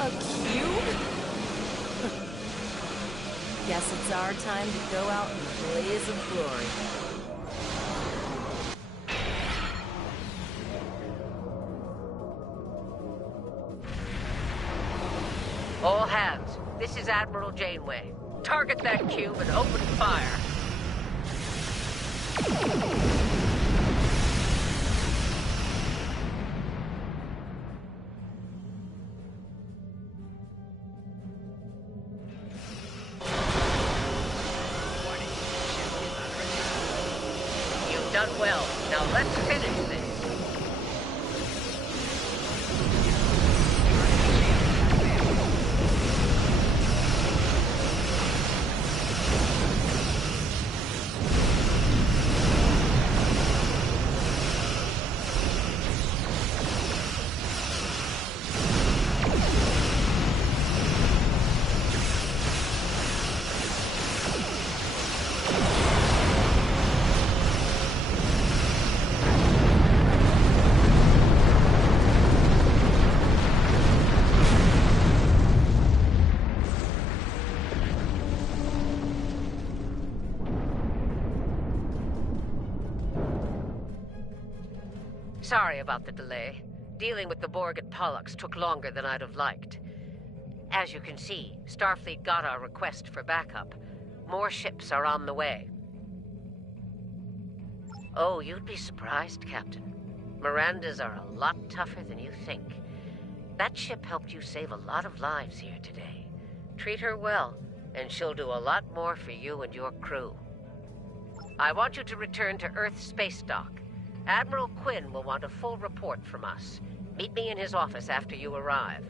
A cube? Guess it's our time to go out in a blaze of glory. All hands, this is Admiral Janeway. Target that cube and open fire. You've done well. Now let's finish this. Sorry about the delay. Dealing with the Borg at Pollux took longer than I'd have liked. As you can see, Starfleet got our request for backup. More ships are on the way. Oh, you'd be surprised, Captain. Mirandas are a lot tougher than you think. That ship helped you save a lot of lives here today. Treat her well, and she'll do a lot more for you and your crew. I want you to return to Earth Space Dock. Admiral Quinn will want a full report from us. Meet me in his office after you arrive.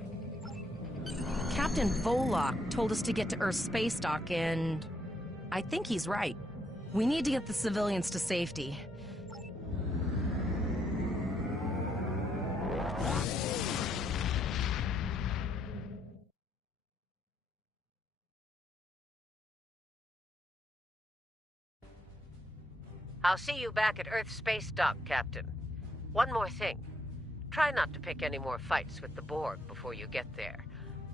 Captain Volok told us to get to Earth Space Dock, and I think he's right. We need to get the civilians to safety. I'll see you back at Earth Space Dock, Captain. One more thing. Try not to pick any more fights with the Borg before you get there.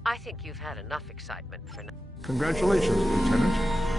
I think you've had enough excitement for now. Congratulations, Lieutenant.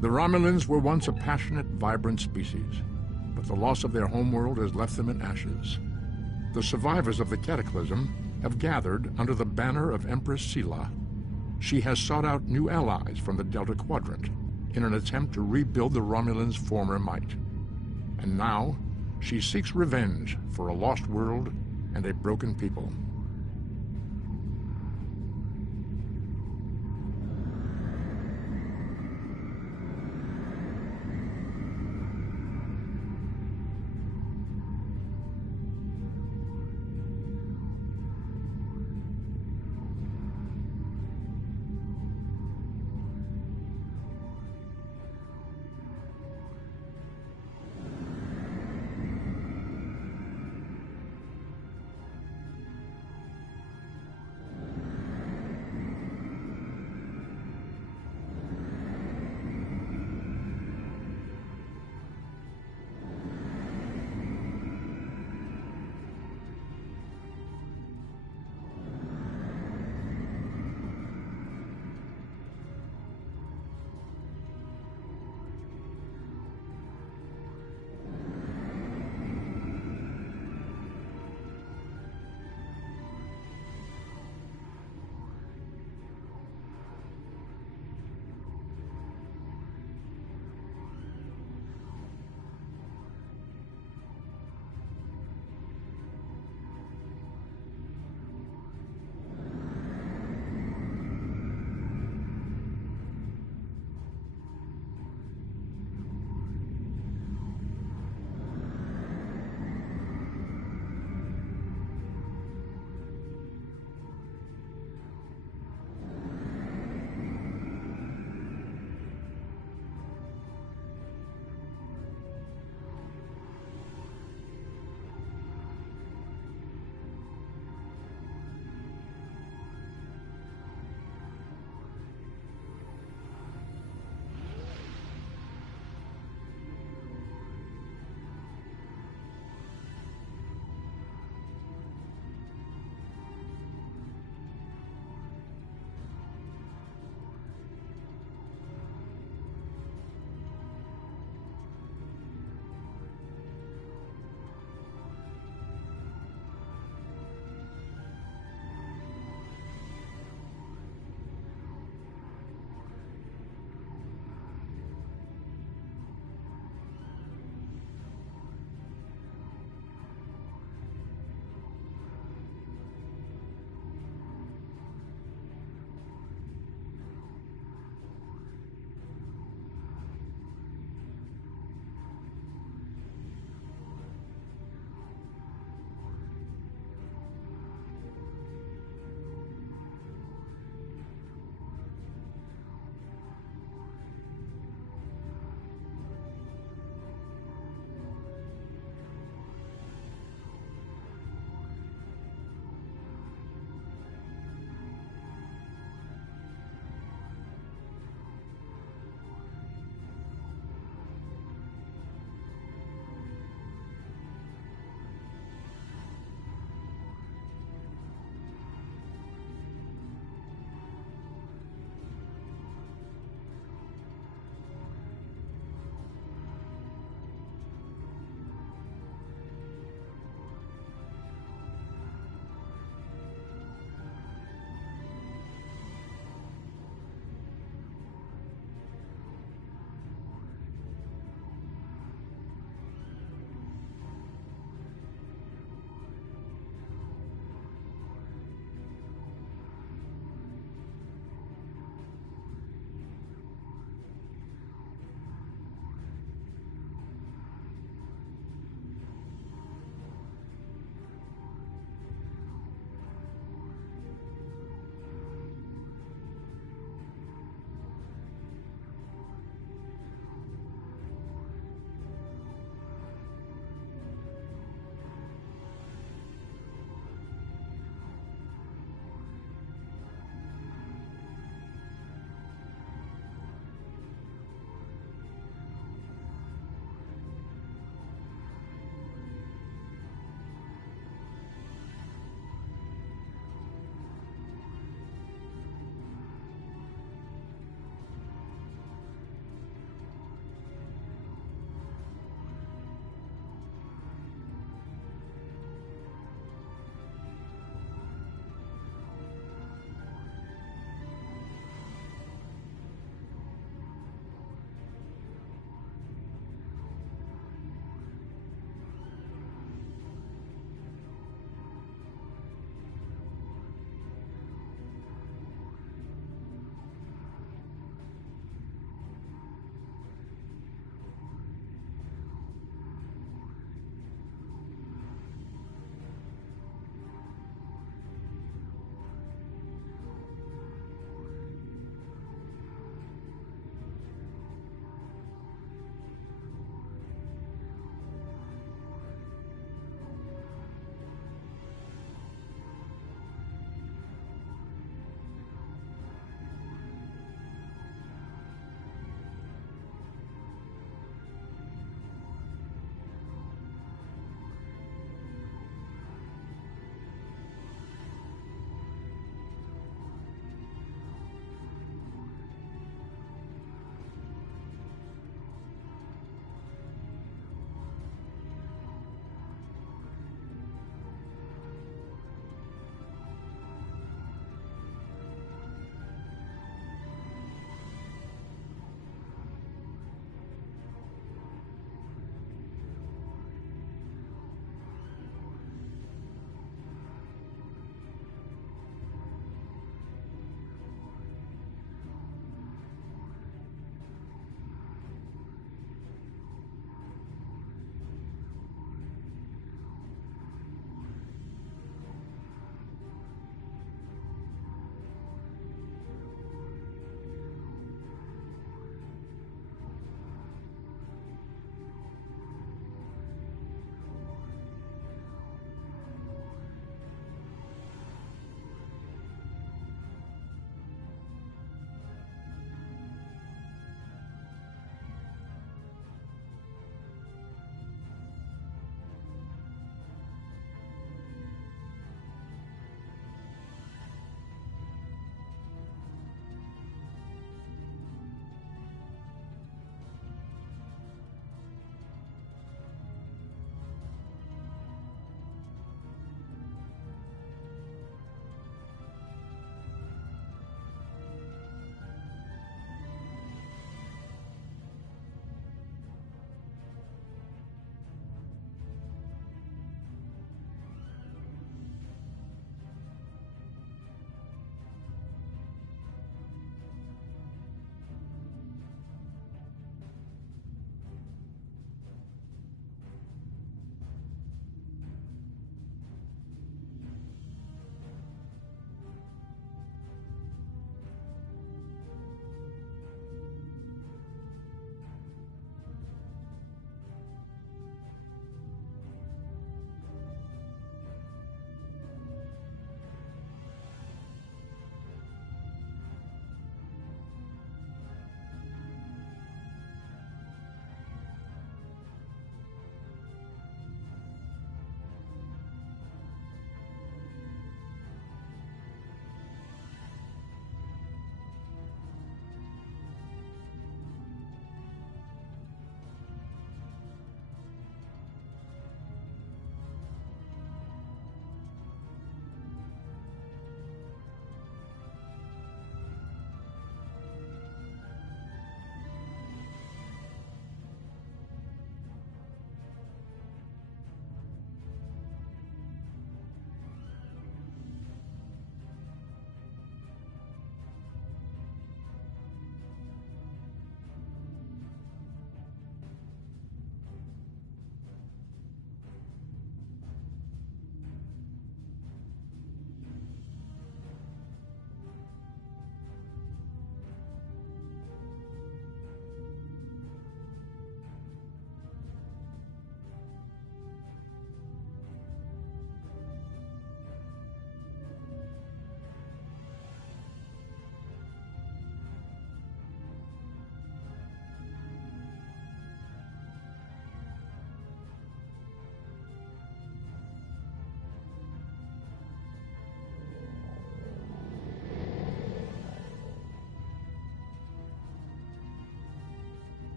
The Romulans were once a passionate, vibrant species, but the loss of their homeworld has left them in ashes. The survivors of the cataclysm have gathered under the banner of Empress Sela. She has sought out new allies from the Delta Quadrant in an attempt to rebuild the Romulans' former might. And now, she seeks revenge for a lost world and a broken people.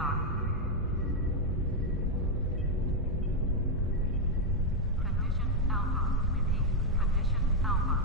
dock. Condition Alpha. Repeat. Condition Alpha.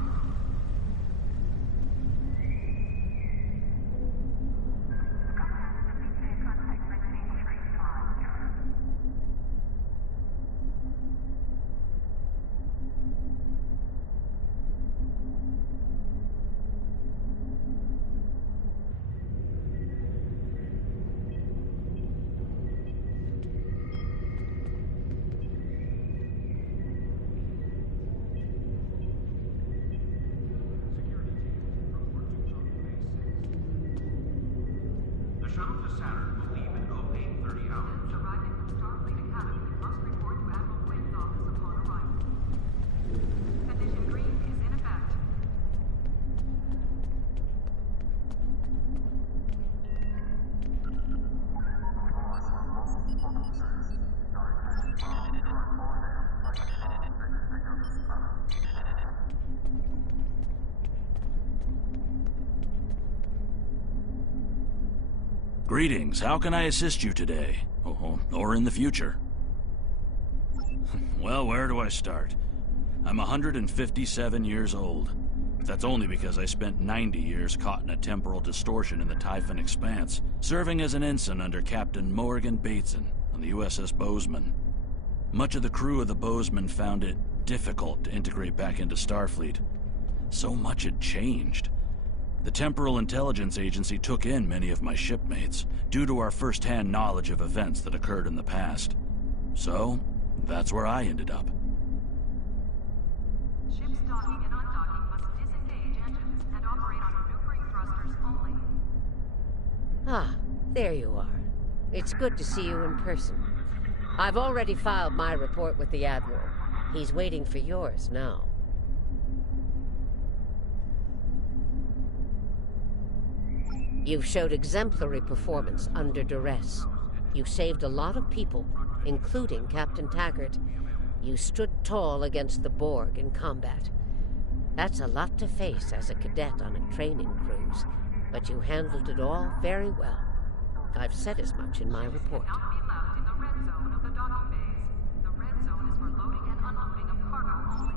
The shuttle to Saturn will leave in 0830 hours. Arriving from Starfleet Academy must report to Admiral Quinn's office upon arrival. Condition Green is in effect. Greetings. How can I assist you today? Or in the future? Well, where do I start? I'm 157 years old. But that's only because I spent 90 years caught in a temporal distortion in the Typhon Expanse, serving as an ensign under Captain Morgan Bateson on the USS Bozeman. Much of the crew of the Bozeman found it difficult to integrate back into Starfleet. So much had changed. The Temporal Intelligence Agency took in many of my shipmates, due to our first-hand knowledge of events that occurred in the past. So, that's where I ended up. Ships docking and undocking must disengage engines and operate on maneuvering thrusters only. Ah, there you are. It's good to see you in person. I've already filed my report with the Admiral. He's waiting for yours now. You've showed exemplary performance under duress. You saved a lot of people, including Captain Taggart. You stood tall against the Borg in combat. That's a lot to face as a cadet on a training cruise, but you handled it all very well. I've said as much in my report.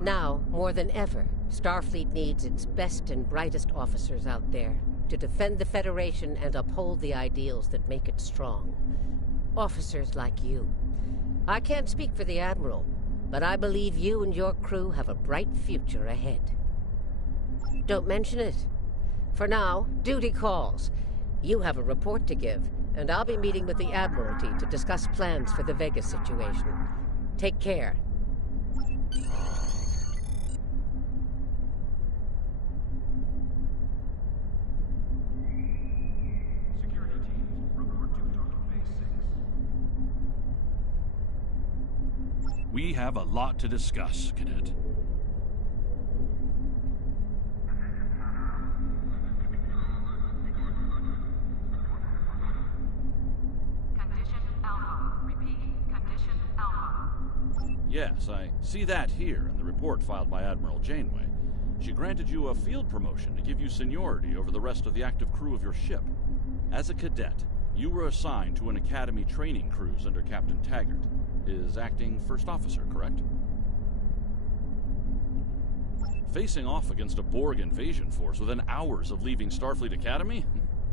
Now, more than ever, Starfleet needs its best and brightest officers out there to defend the Federation and uphold the ideals that make it strong. Officers like you. I can't speak for the Admiral, but I believe you and your crew have a bright future ahead. Don't mention it. For now, duty calls. You have a report to give, and I'll be meeting with the Admiralty to discuss plans for the Vega situation. Take care. We have a lot to discuss, Cadet. Condition Alpha. Repeat. Condition Alpha. Yes, I see that here in the report filed by Admiral Janeway. She granted you a field promotion to give you seniority over the rest of the active crew of your ship. As a cadet, you were assigned to an Academy training cruise under Captain Taggart, his acting first officer, correct? Facing off against a Borg invasion force within hours of leaving Starfleet Academy?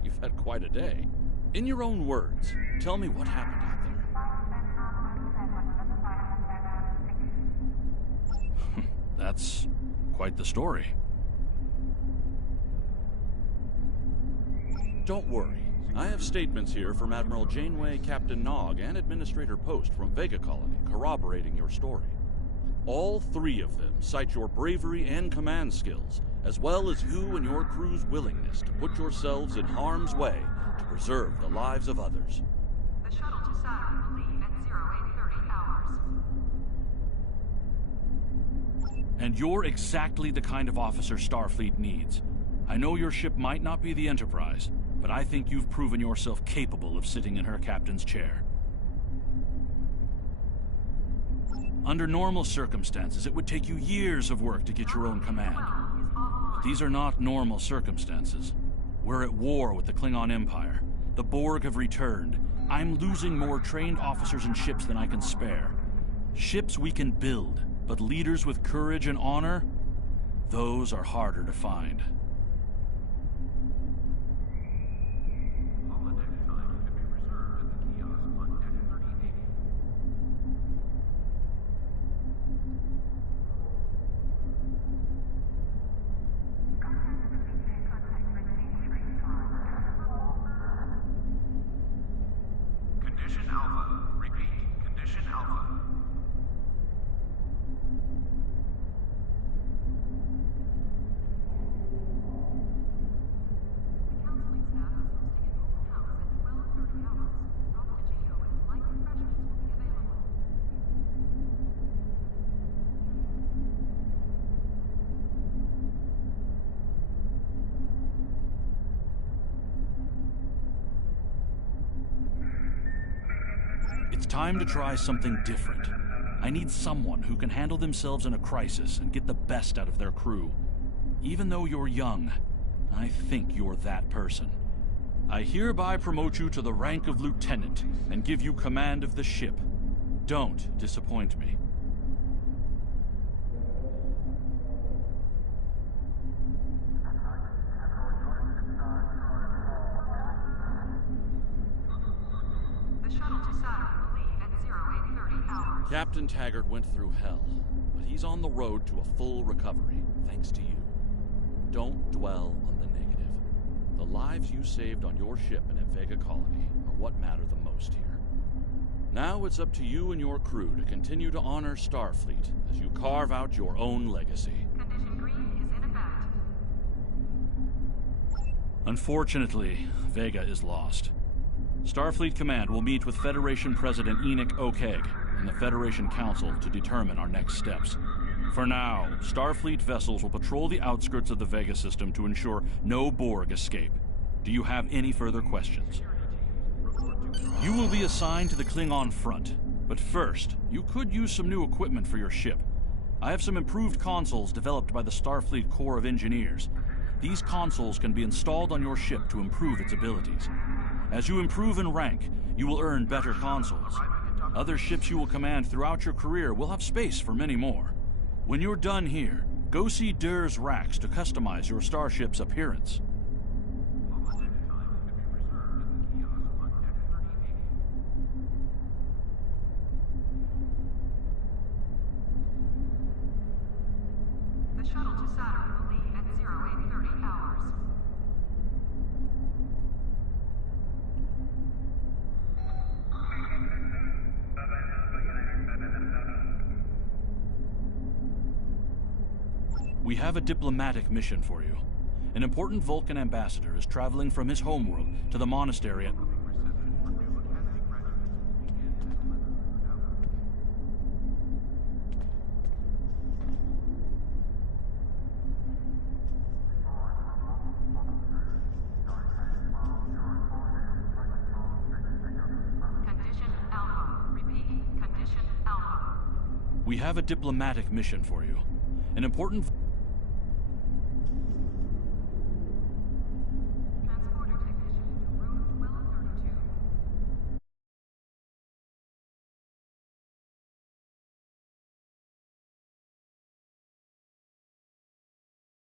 You've had quite a day. In your own words, tell me what happened out there. That's quite the story. Don't worry. I have statements here from Admiral Janeway, Captain Nog, and Administrator Post from Vega Colony corroborating your story. All three of them cite your bravery and command skills, as well as you and your crew's willingness to put yourselves in harm's way to preserve the lives of others. The shuttle to Saturn will leave at 0830 hours. And you're exactly the kind of officer Starfleet needs. I know your ship might not be the Enterprise, but I think you've proven yourself capable of sitting in her captain's chair. Under normal circumstances, it would take you years of work to get your own command. But these are not normal circumstances. We're at war with the Klingon Empire. The Borg have returned, I'm losing more trained officers and ships than I can spare. Ships we can build, but leaders with courage and honor? Those are harder to find. Condition Alpha. Repeat. Condition Alpha. It's time to try something different. I need someone who can handle themselves in a crisis and get the best out of their crew. Even though you're young, I think you're that person. I hereby promote you to the rank of lieutenant and give you command of the ship. Don't disappoint me. Captain Taggart went through hell, but he's on the road to a full recovery, thanks to you. Don't dwell on the negative. The lives you saved on your ship in a Vega colony are what matter the most here. Now it's up to you and your crew to continue to honor Starfleet as you carve out your own legacy. Condition green is in effect. Unfortunately, Vega is lost. Starfleet Command will meet with Federation President Enoch O'Keg and the Federation Council to determine our next steps. For now, Starfleet vessels will patrol the outskirts of the Vega system to ensure no Borg escape. Do you have any further questions? You will be assigned to the Klingon front, but first, you could use some new equipment for your ship. I have some improved consoles developed by the Starfleet Corps of Engineers. These consoles can be installed on your ship to improve its abilities. As you improve in rank, you will earn better consoles. Other ships you will command throughout your career will have space for many more. When you're done here, go see Durr's racks to customize your starship's appearance. The shuttle to Saturn will leave at 0830 hours. We have a diplomatic mission for you. An important Vulcan ambassador is traveling from his homeworld to the monastery at... Condition Alpha. Repeat. Condition Alpha. We have a diplomatic mission for you. An important...